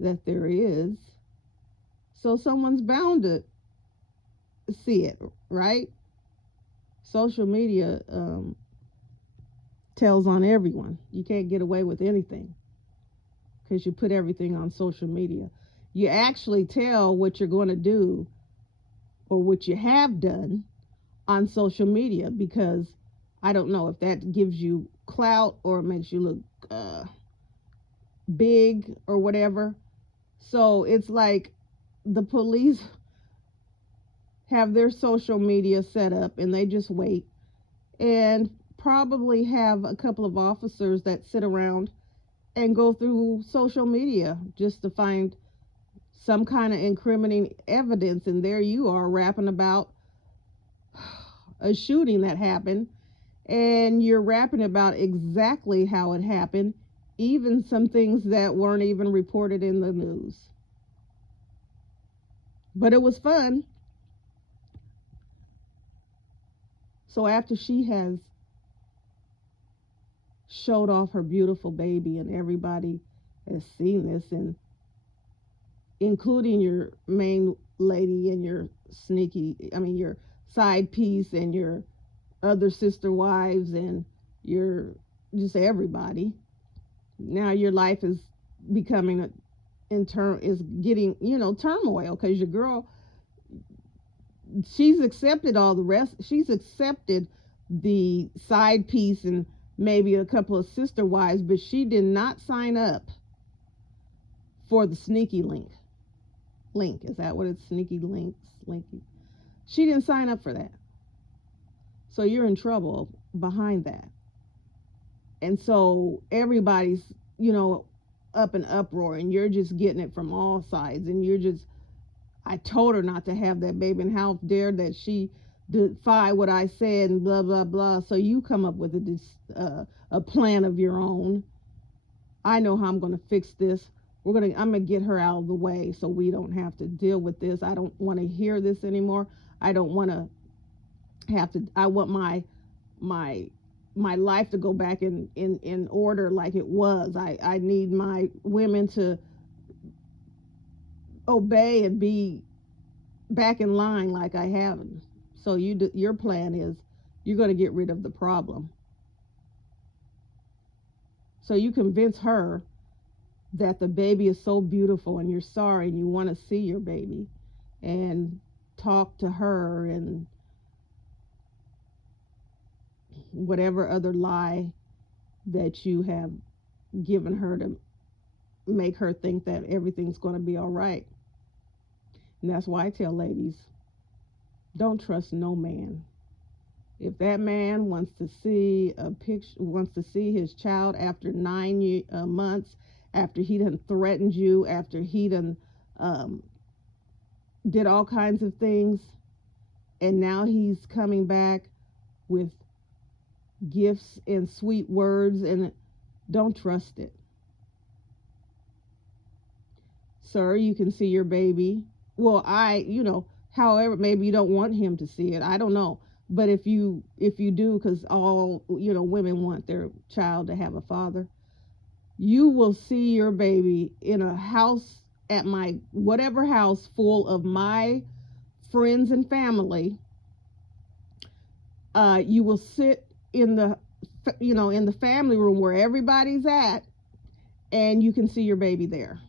that there is. So someone's bound to see it, right? Social media tells on everyone. You can't get away with anything because you put everything on social media. You actually tell what you're going to do or what you have done on social media, because I don't know if that gives you clout or makes you look big or whatever. So it's like the police have their social media set up and they just wait, and probably have a couple of officers that sit around and go through social media just to find some kind of incriminating evidence. And there you are rapping about a shooting that happened, and you're rapping about exactly how it happened, even some things that weren't even reported in the news. But it was fun. So after she has showed off her beautiful baby and everybody has seen this, and including your main lady and your your side piece and your other sister wives and your just everybody. Now your life is becoming is getting, turmoil, because your girl, she's accepted all the rest. She's accepted the side piece and maybe a couple of sister wives, but she did not sign up for the sneaky link. Link, is that what it's? Sneaky links, linky. She didn't sign up for that. So you're in trouble behind that. And so everybody's, up in uproar, and you're just getting it from all sides, and you're just, I told her not to have that baby, and how dare that she defy what I said, and blah blah blah. So you come up with a plan of your own. I know how I'm going to fix this. I'm going to get her out of the way so we don't have to deal with this. I don't want to hear this anymore. I don't want to I want my life to go back in order like it was. I need my women to obey and be back in line like I haven't. So your plan is you're going to get rid of the problem. So you convince her that the baby is so beautiful and you're sorry and you want to see your baby, and talk to her and whatever other lie that you have given her to make her think that everything's going to be all right. And that's why I tell ladies, don't trust no man. If that man wants to see a picture, wants to see his child after 9 months, after he done threatened you, after he done did all kinds of things, and now he's coming back with gifts and sweet words, and don't trust it. Sir, you can see your baby. Well, however, maybe you don't want him to see it. I don't know. But if you do, because all, women want their child to have a father, you will see your baby in a house, at my whatever house full of my friends and family. You will sit in the in the family room where everybody's at, and you can see your baby there.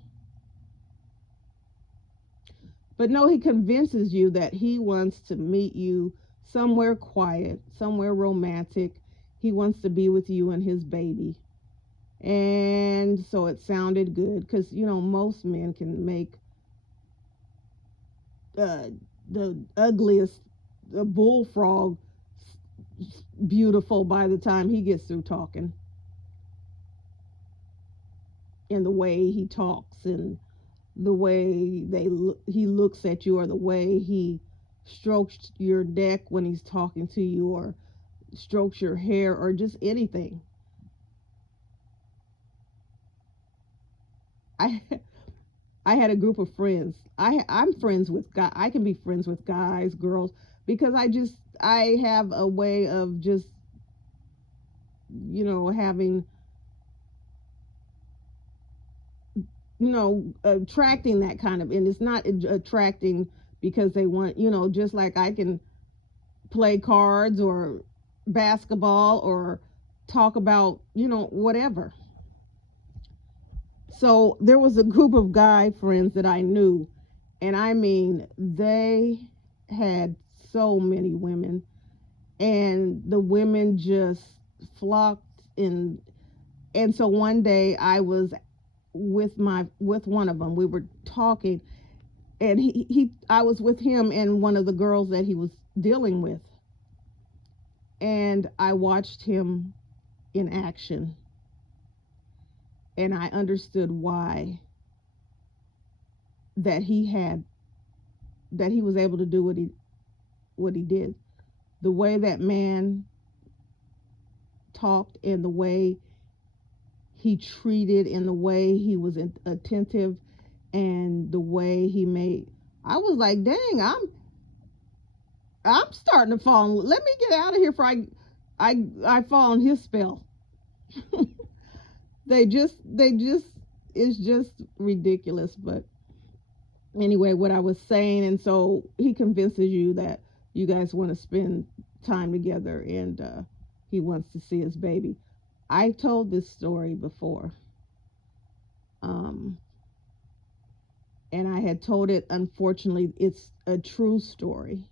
But no, he convinces you that he wants to meet you somewhere quiet, somewhere romantic. He wants to be with you and his baby. And so it sounded good, because most men can make the ugliest bullfrog beautiful by the time he gets through talking, and the way he talks, and the way he looks at you, or the way he strokes your neck when he's talking to you, or strokes your hair, or just anything. I I had a group of friends. I'm friends with guys. I can be friends with guys, girls, because I have a way of just having attracting that kind of, and it's not attracting because they want, just like I can play cards or basketball or talk about, whatever. So there was a group of guy friends that I knew, and I mean, they had so many women, and the women just flocked in. And so one day I was with one of them. We were talking, and I was with him and one of the girls that he was dealing with, and I watched him in action, and I understood why that he was able to do what he did. The way that man talked, and the way he treated, and the way he was attentive, and the way he made, I was like, dang, I'm starting to fall. Let me get out of here before I fall on his spell. They just it's just ridiculous. But anyway, what I was saying, and so he convinces you that you guys want to spend time together, and he wants to see his baby. I told this story before, um, and I had told it. Unfortunately, it's a true story,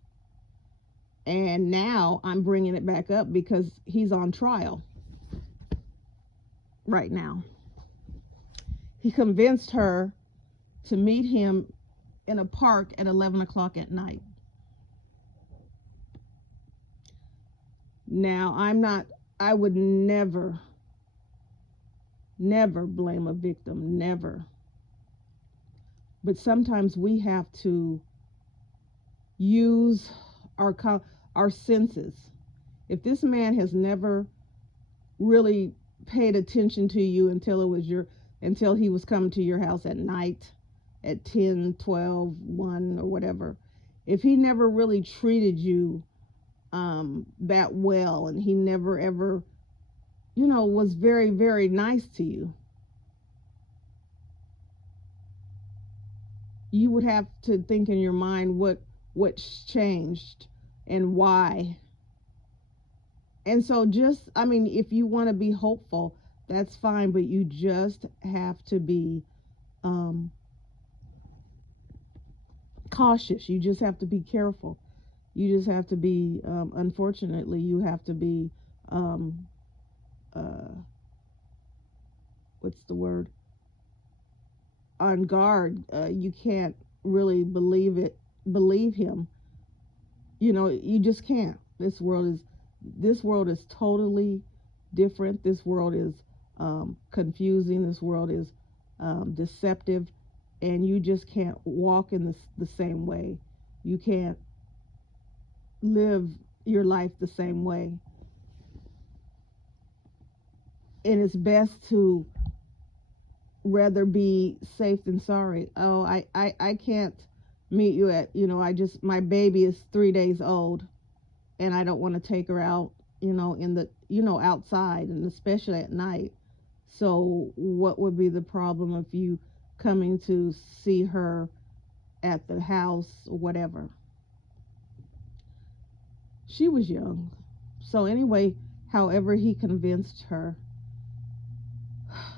and now I'm bringing it back up because he's on trial right now. He convinced her to meet him in a park at 11 o'clock at night. Now, I would never, never blame a victim, never. But sometimes we have to use our, our senses. If this man has never really paid attention to you until he was coming to your house at night at 10, 12, 1 or whatever, if he never really treated you that well, and he never ever, was very, very nice to you, you would have to think in your mind what's changed and why. And so, just, I mean, if you want to be hopeful, that's fine, but you just have to be um, cautious. You just have to be careful. You just have to be, unfortunately, you have to be, um, uh, what's the word? On guard. You can't really believe him. You just can't. This world is totally different. This world is confusing. This world is deceptive, and you just can't walk in the same way. You can't live your life the same way. And it's best to rather be safe than sorry. Oh, I can't meet you at, my baby is 3 days old, and I don't want to take her out, in the, outside, and especially at night. So what would be the problem of you coming to see her at the house or whatever? She was young. So anyway, however, he convinced her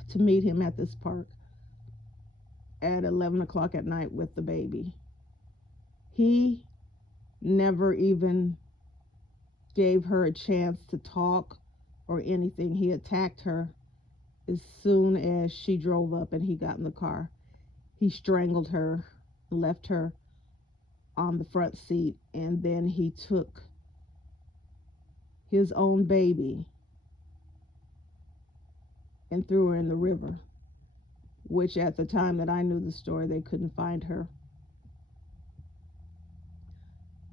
to meet him at this park at 11 o'clock at night with the baby. He never even gave her a chance to talk or anything. He attacked her as soon as she drove up and he got in the car. He strangled her, left her on the front seat, and then he took his own baby and threw her in the river, which at the time that I knew the story, they couldn't find her.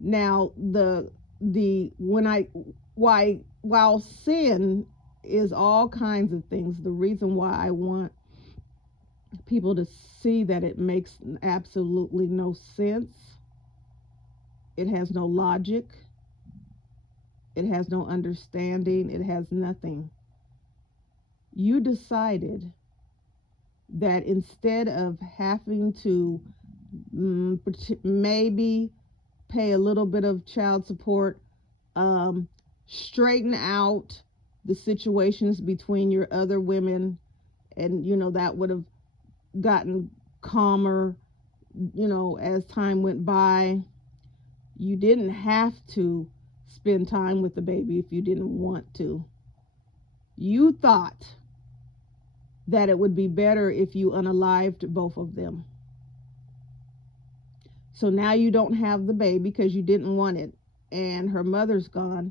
Now, while sin is all kinds of things, the reason why I want people to see that it makes absolutely no sense, it has no logic, it has no understanding, it has nothing. You decided that instead of having to maybe pay a little bit of child support, straighten out the situations between your other women, and that would have gotten calmer as time went by. You didn't have to spend time with the baby if you didn't want to. You thought that it would be better if you unalived both of them. So now you don't have the baby because you didn't want it, and her mother's gone,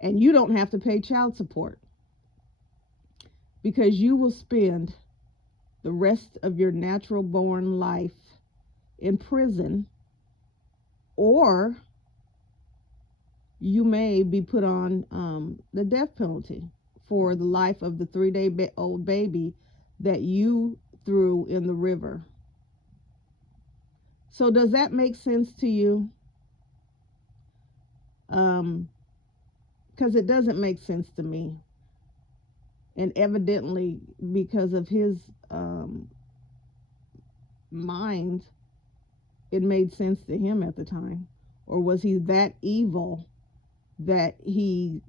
and you don't have to pay child support because you will spend the rest of your natural born life in prison, or you may be put on the death penalty for the life of the 3-day old baby that you threw in the river. So does that make sense to you? Because it doesn't make sense to me. And evidently, because of his mind, it made sense to him at the time. Or was he that evil that he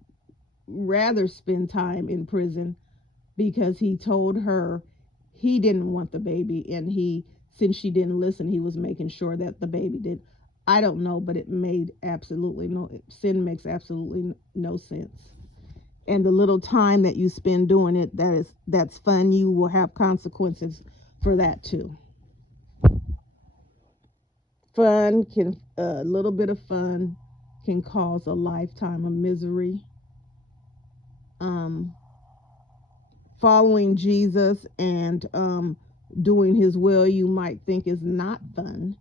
rather spend time in prison because he told her he didn't want the baby, and since she didn't listen, he was making sure that the baby did. I don't know, but it made absolutely no sin makes absolutely no sense. And the little time that you spend doing it, that's fun. You will have consequences for that too. Fun can a little bit of fun can cause a lifetime of misery. Um, Following Jesus and doing his will, you might think is not fun.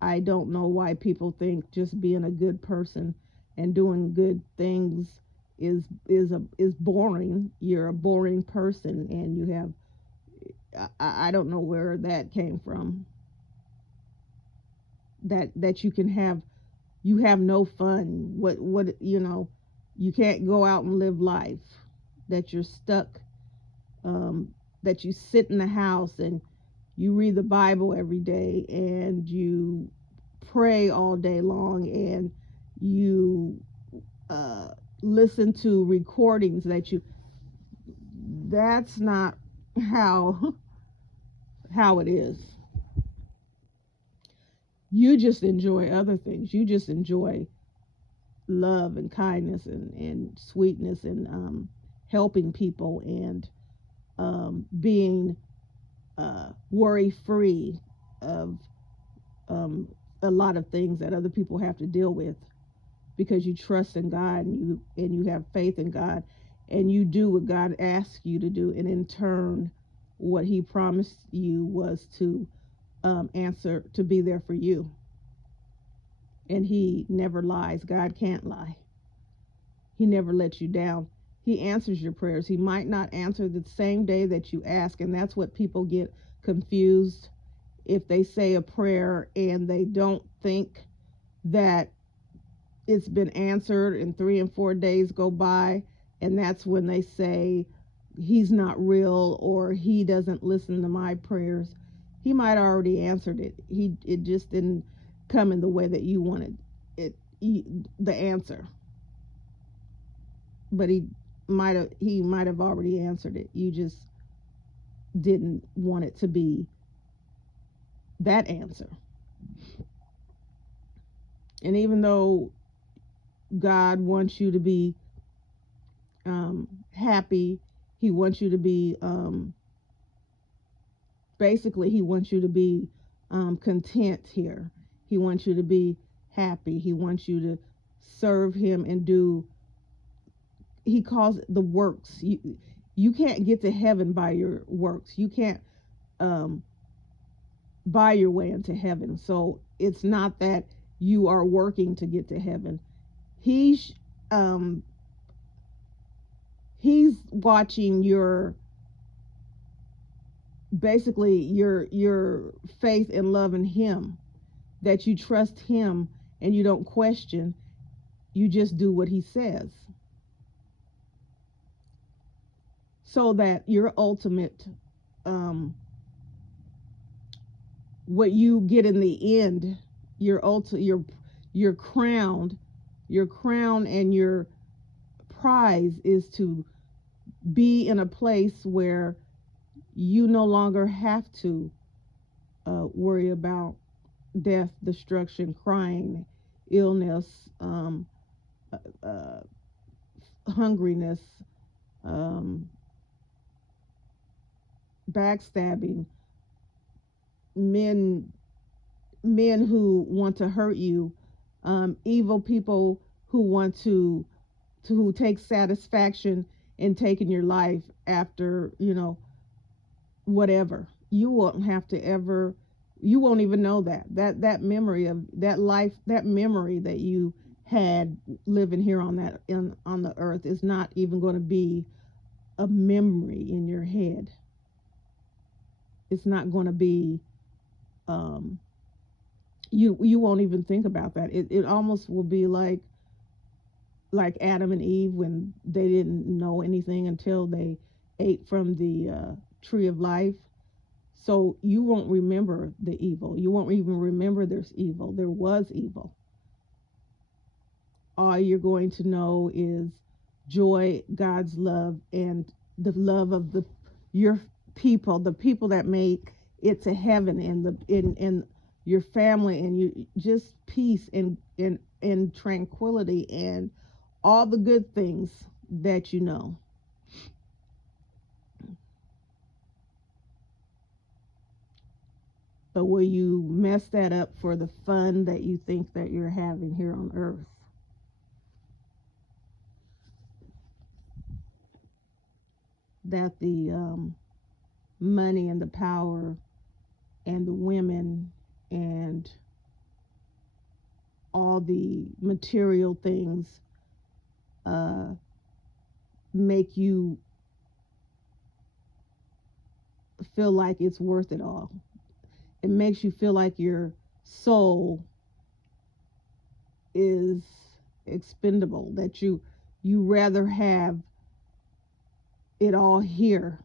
I don't know why people think just being a good person and doing good things is boring. You're a boring person, and you have I don't know where that came from. That you have no fun. What you can't go out and live life. That you're stuck. That you sit in the house and you read the Bible every day and you pray all day long and you uh, listen to recordings that's not how how it is. You just enjoy other things. You just enjoy love and kindness and sweetness and helping people and being worry free of um, a lot of things that other people have to deal with, because you trust in God and you have faith in God, and you do what God asks you to do, and in turn what he promised you was to answer, to be there for you. And he never lies. God can't lie. He never lets you down. He answers your prayers. He might not answer the same day that you ask, and that's what people get confused. If they say a prayer and they don't think that it's been answered and 3 and 4 days go by, and that's when they say he's not real or he doesn't listen to my prayers. He might already answered it. It just didn't come in the way that you wanted it, the answer. But he might have already answered it. You just didn't want it to be that answer. And even though God wants you to be happy, he wants you to be basically he wants you to be content here. He wants you to be happy. He wants you to serve him and do, he calls it the works. You can't get to heaven by your works. You can't um, buy your way into heaven. So it's not that you are working to get to heaven. He's um, he's watching your, basically your faith and love in him, that you trust him and you don't question, you just do what he says, so that your ultimate what you get in the end, your crown, your crown and your prize is to be in a place where you no longer have to worry about death, destruction, crying, illness, uh, hungriness, um, backstabbing, men men who want to hurt you, evil people who want to who take satisfaction in taking your life after, whatever. You won't have to ever, you won't even know that memory of that life, that memory that you had living here on on the earth is not even going to be a memory in your head. It's not going to be, um you won't even think about that. It almost will be like Adam and Eve when they didn't know anything until they ate from the tree of life. So you won't remember the evil. You won't even remember there's evil. There was evil. All you're going to know is joy, God's love, and the love of your people, the people that make it to heaven, and the in your family, and you just peace and tranquility and all the good things that you know. But will you mess that up for the fun that you think that you're having here on earth? That the money and the power and the women and all the material things uh, make you feel like it's worth it all. It makes you feel like your soul is expendable, that you rather have it all here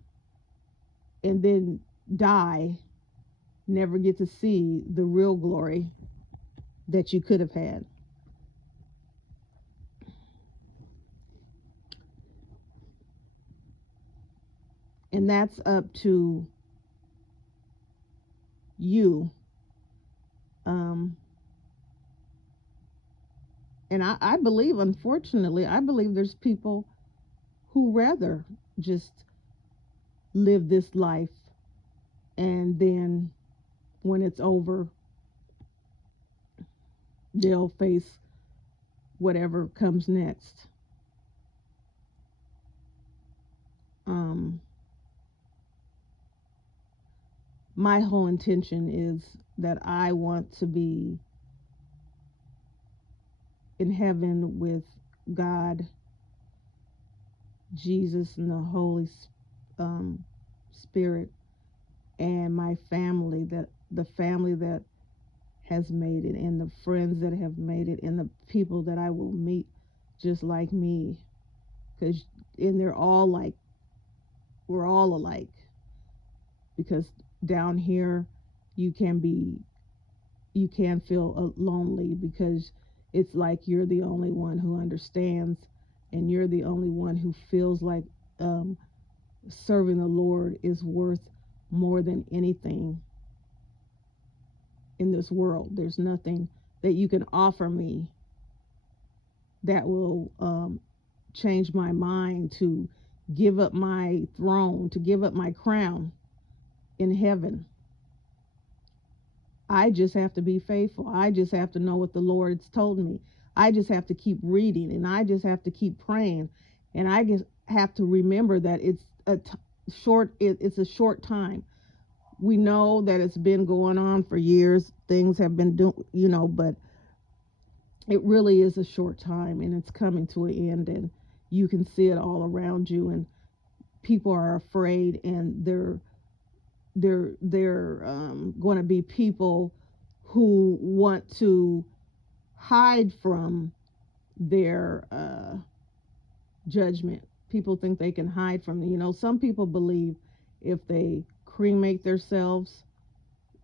and then die, never get to see the real glory that you could have had. And that's up to you. Um, and I believe, unfortunately, I believe there's people who rather just live this life and then when it's over, they'll face whatever comes next. Um, my whole intention is that I want to be in heaven with God, Jesus, and the Holy um, Spirit, and my family, that the family that has made it, and the friends that have made it, and the people that I will meet just like me, because and they're all like, we're all alike, because down here you can be, you can feel lonely because it's like you're the only one who understands, and you're the only one who feels like um, serving the Lord is worth more than anything in this world. There's nothing that you can offer me that will change my mind to give up my throne, to give up my crown in heaven. I just have to be faithful. I just have to know what the Lord's told me. I just have to keep reading, and I just have to keep praying, and I just have to remember that it's a short time. We know that it's been going on for years. Things have been doing, but it really is a short time, and it's coming to an end, and you can see it all around you, and people are afraid, and they're going to be people who want to hide from their judgment. People think they can hide from it. Some people believe if they cremate themselves,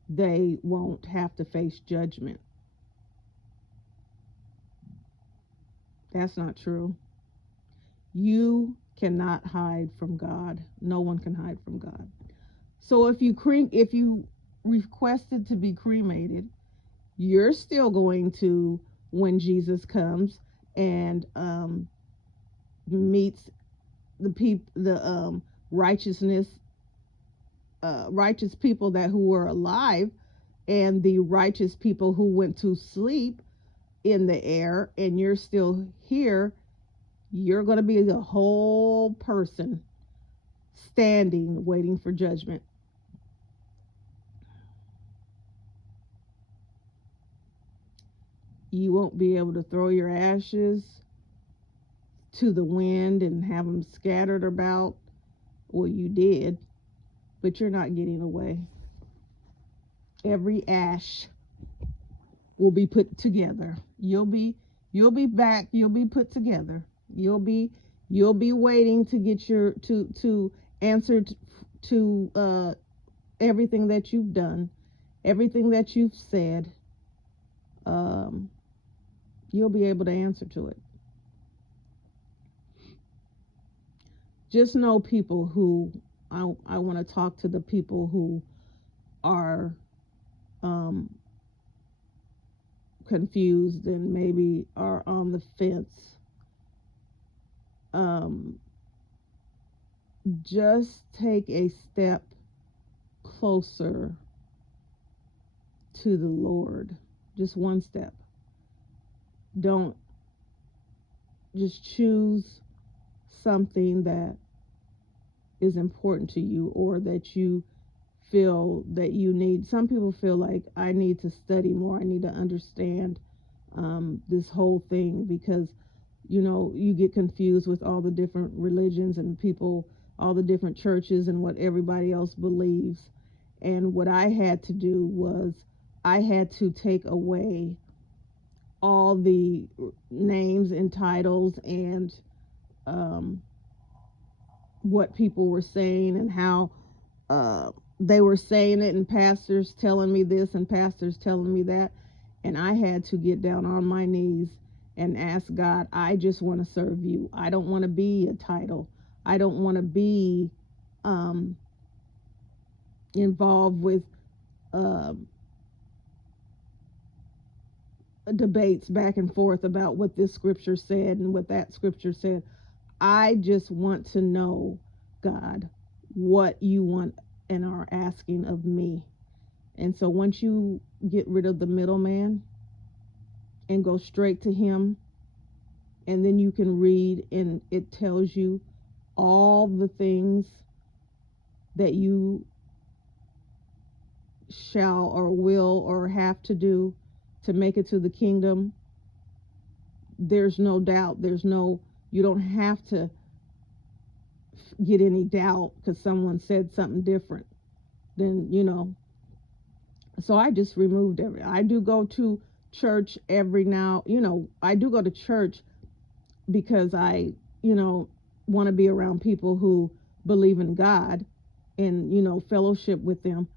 they won't have to face judgment. That's not true. You cannot hide from God. No one can hide from God. So if you requested to be cremated, you're still going to, when Jesus comes and meets the righteousness righteous people that who were alive and the righteous people who went to sleep in the air, and you're still here, you're going to be a whole person standing waiting for judgment. You won't be able to throw your ashes to the wind and have them scattered about. Well, you did, but you're not getting away. Every ash will be put together. You'll be back. You'll be put together. You'll be waiting to get your to answer to everything that you've done, everything that you've said. Um, you'll be able to answer to it. Just know people who I want to talk to the people who are um, confused and maybe are on the fence. Um, just take a step closer to the Lord. Just one step. Don't just choose something that is important to you or that you feel that you need. Some people feel like I need to study more. I need to understand this whole thing because, you get confused with all the different religions and people, all the different churches and what everybody else believes. And what I had to do was I had to take away all the names and titles and um, what people were saying and how they were saying it, and pastors telling me this and pastors telling me that. And I had to get down on my knees and ask God, I just want to serve you. I don't want to be a title. I don't want to be um, involved with uh, debates back and forth about what this scripture said and what that scripture said. I just want to know, God, what you want and are asking of me. And so once you get rid of the middleman and go straight to him, and then you can read and it tells you all the things that you shall or will or have to do to make it to the kingdom. There's no doubt. You don't have to get any doubt because someone said something different. Then. So I just removed I do go to church every now, I do go to church because I, want to be around people who believe in God and, fellowship with them.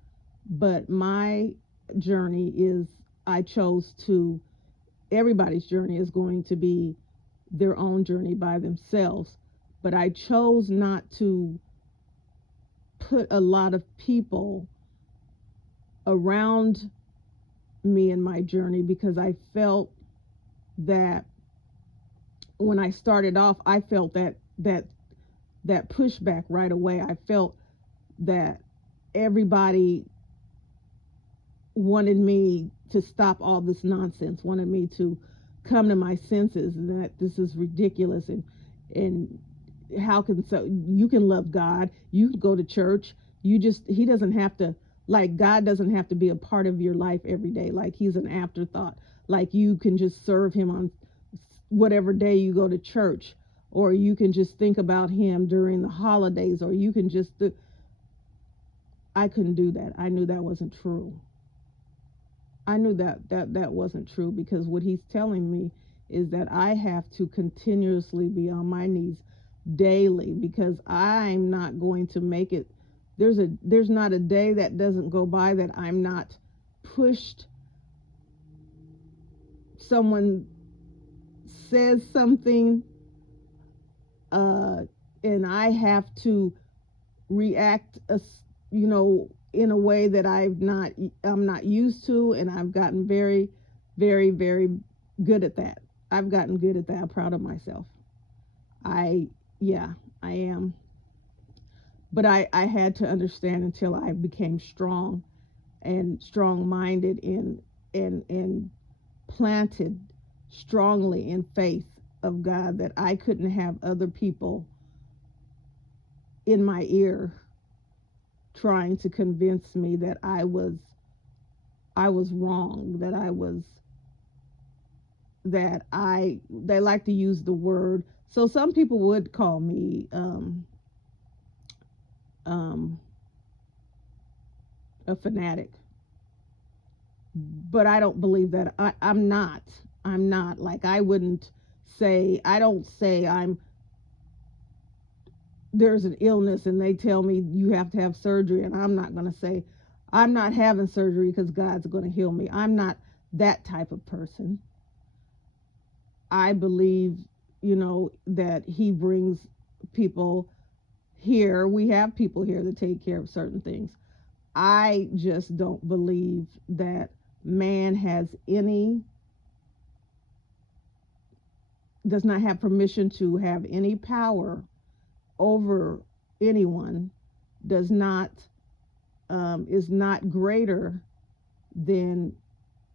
But my journey is, I chose to, everybody's journey is going to be their own journey by themselves. But I chose not to put a lot of people around me in my journey because I felt that when I started off, I felt that pushback right away. I felt that everybody wanted me to stop all this nonsense, wanted me to come to my senses, and that this is ridiculous, and how can so you can love God, you can go to church, he doesn't have to, like, God doesn't have to be a part of your life every day, like he's an afterthought, like you can just serve him on whatever day you go to church, or you can just think about him during the holidays, or you can just do. I couldn't do that. I knew that wasn't true. I knew that wasn't true because what he's telling me is that I have to continuously be on my knees daily because I'm not going to make it. There's not a day that doesn't go by that I'm not pushed. Someone says something, uh, and I have to react, in a way that I'm not used to, and I've gotten very, very, very good at that. I've gotten good at that. I'm proud of myself. Yeah, I am. But I had to understand until I became strong and strong minded and planted strongly in faith of God, that I couldn't have other people in my ear trying to convince me that I was wrong, that I they like to use the word. So some people would call me um, a fanatic, but I don't believe that. I'm not. I'm not. Like, I wouldn't say. I don't say I'm. There's an illness and they tell me you have to have surgery, and I'm not going to say I'm not having surgery because God's going to heal me. I'm not that type of person. I believe, that He brings people here. We have people here that take care of certain things. I just don't believe that man does not have permission to have any power over anyone, does not, is not greater than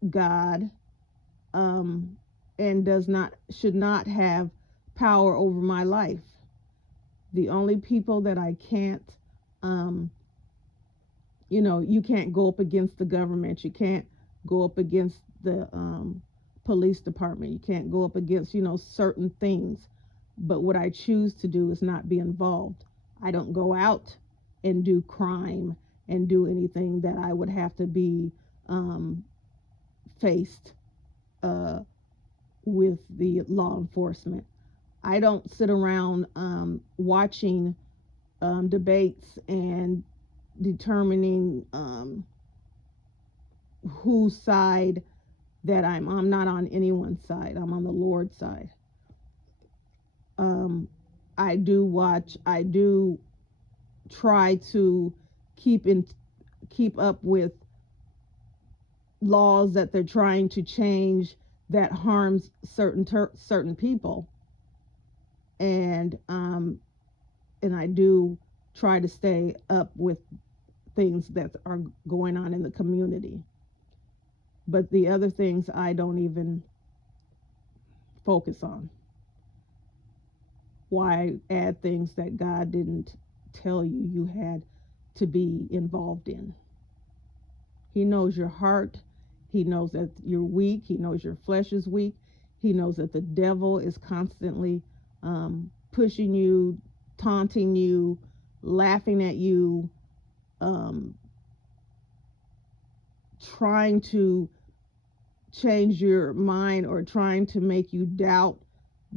God, um, and should not have power over my life. The only people that I can't, um, you can't go up against the government. You can't go up against the police department. You can't go up against, certain things. But what I choose to do is not be involved. I don't go out and do crime and do anything that I would have to be um, faced uh, with the law enforcement. I don't sit around watching debates and determining whose side that I'm not on anyone's side. I'm on the Lord's side. Um, I do try to keep in keep up with laws that they're trying to change that harms certain people, and I do try to stay up with things that are going on in the community. But the other things I don't even focus on. Why add things that God didn't tell you had to be involved in? He knows your heart. He knows that you're weak. He knows your flesh is weak. He knows that the devil is constantly pushing you, taunting you, laughing at you, um, trying to change your mind or trying to make you doubt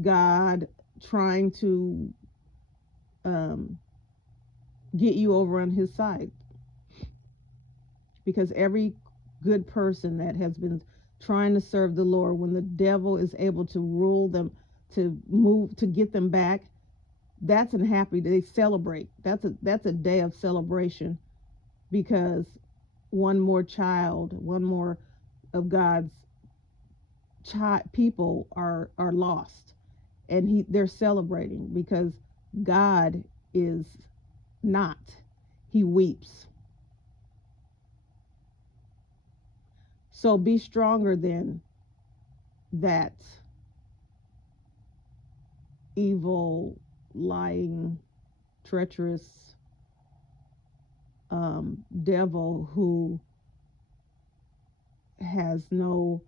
God, trying to um, get you over on his side. Because every good person that has been trying to serve the Lord, when the devil is able to rule them, to move, to get them back, that's a happy. They celebrate. That's a day of celebration, because one more of God's people are lost, and they're celebrating because God is not. He weeps. So be stronger than that evil, lying, treacherous devil who has no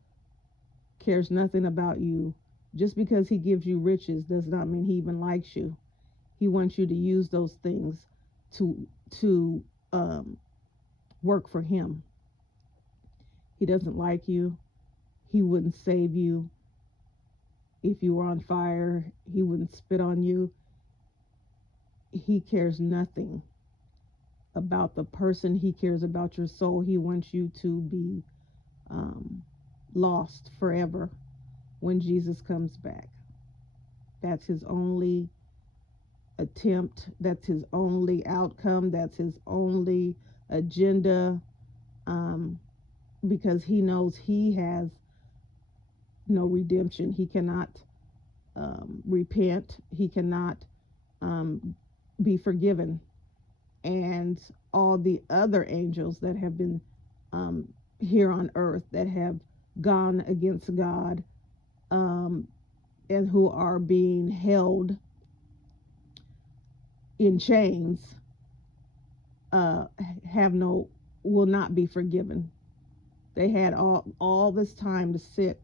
cares nothing about you. Just because he gives you riches does not mean he even likes you. He wants you to use those things to um, work for him. He doesn't like you. He wouldn't save you if you were on fire. He wouldn't spit on you. He cares nothing about the person. He cares about your soul. He wants you to be um, lost forever when Jesus comes back. That's his only attempt. That's his only outcome. That's his only agenda, um, because he knows he has no redemption. He cannot repent. He cannot be forgiven. and all the other angels that have been um, here on earth that have gone against God, um, and who are being held in chains, uh, have no will not be forgiven. They had all this time to sit,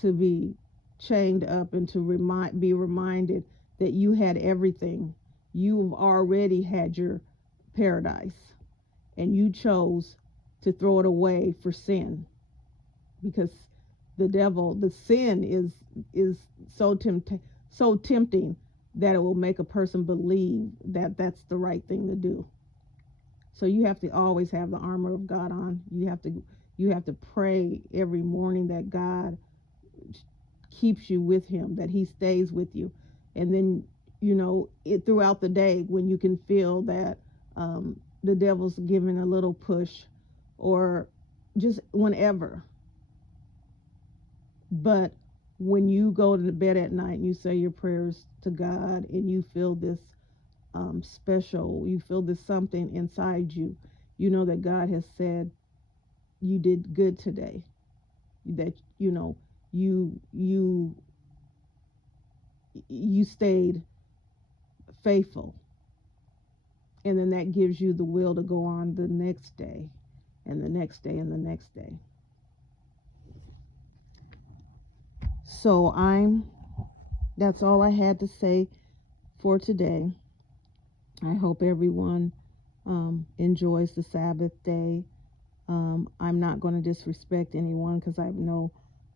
to be chained up, and to be reminded that you had everything. You've already had your paradise, and you chose to throw it away for sin, because the sin is so tempting that it will make a person believe that that's the right thing to do. So you have to always have the armor of God on. You have to pray every morning that God keeps you with him, that he stays with you. And then, throughout the day, when you can feel that the devil's giving a little push, or just whenever. But when you go to bed at night and you say your prayers to God, and you feel this you feel this something inside you, you know that God has said you did good today, that you you stayed faithful, and then that gives you the will to go on the next day, and the next day, and the next day. So that's all I had to say for today. I hope everyone enjoys the Sabbath day. I'm not going to disrespect anyone, because I know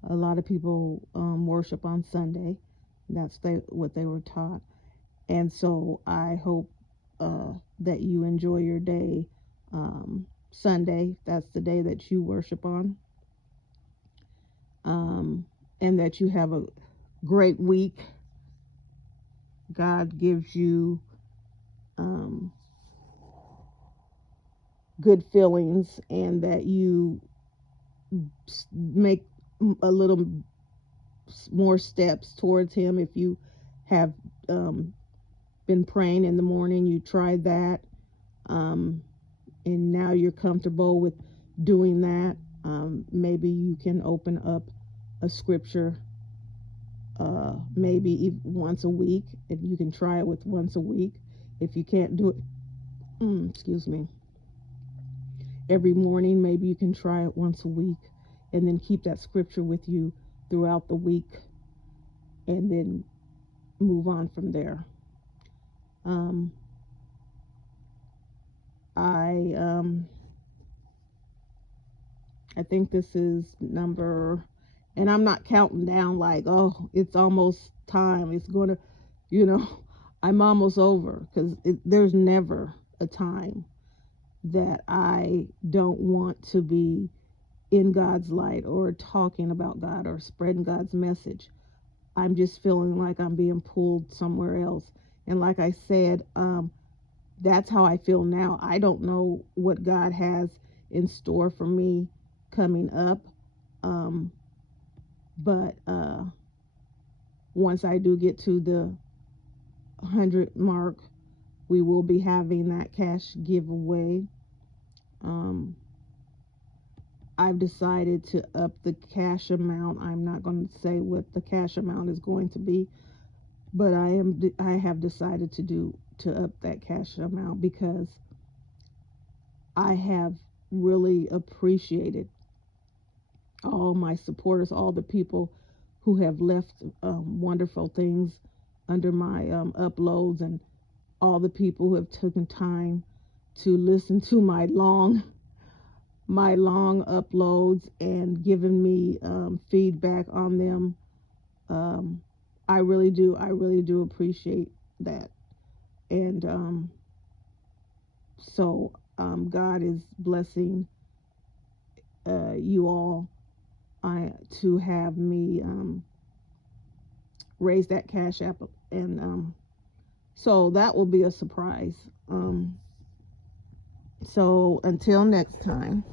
a lot of people worship on Sunday. That's what they were taught. And so I hope that you enjoy your day Sunday. That's the day that you worship on. And that you have a great week. God gives you good feelings, and that you make a little more steps towards him. If you have been praying in the morning, you tried that, and now you're comfortable with doing that, maybe you can open up a scripture, maybe once a week. If you can try it with once a week. If you can't do it, excuse me, every morning, maybe you can try it once a week, and then keep that scripture with you throughout the week, and then move on from there. I think this is number, and I'm not counting down like, oh, it's almost time. It's going to, you know, I'm almost over, because there's never a time that I don't want to be in God's light, or talking about God, or spreading God's message. I'm just feeling like I'm being pulled somewhere else. And like I said, that's how I feel now. I don't know what God has in store for me coming up. But once I do get to the 100 mark, we will be having that cash giveaway. I've decided to up the cash amount. I'm not going to say what the cash amount is going to be, but I have decided to up that cash amount, because I have really appreciated all my supporters, all the people who have left wonderful things under my uploads, and all the people who have taken time to listen to my long uploads, and given me feedback on them. I really do appreciate that. And so God is blessing you all to have me raise that cash app, and so that will be a surprise. So until next time.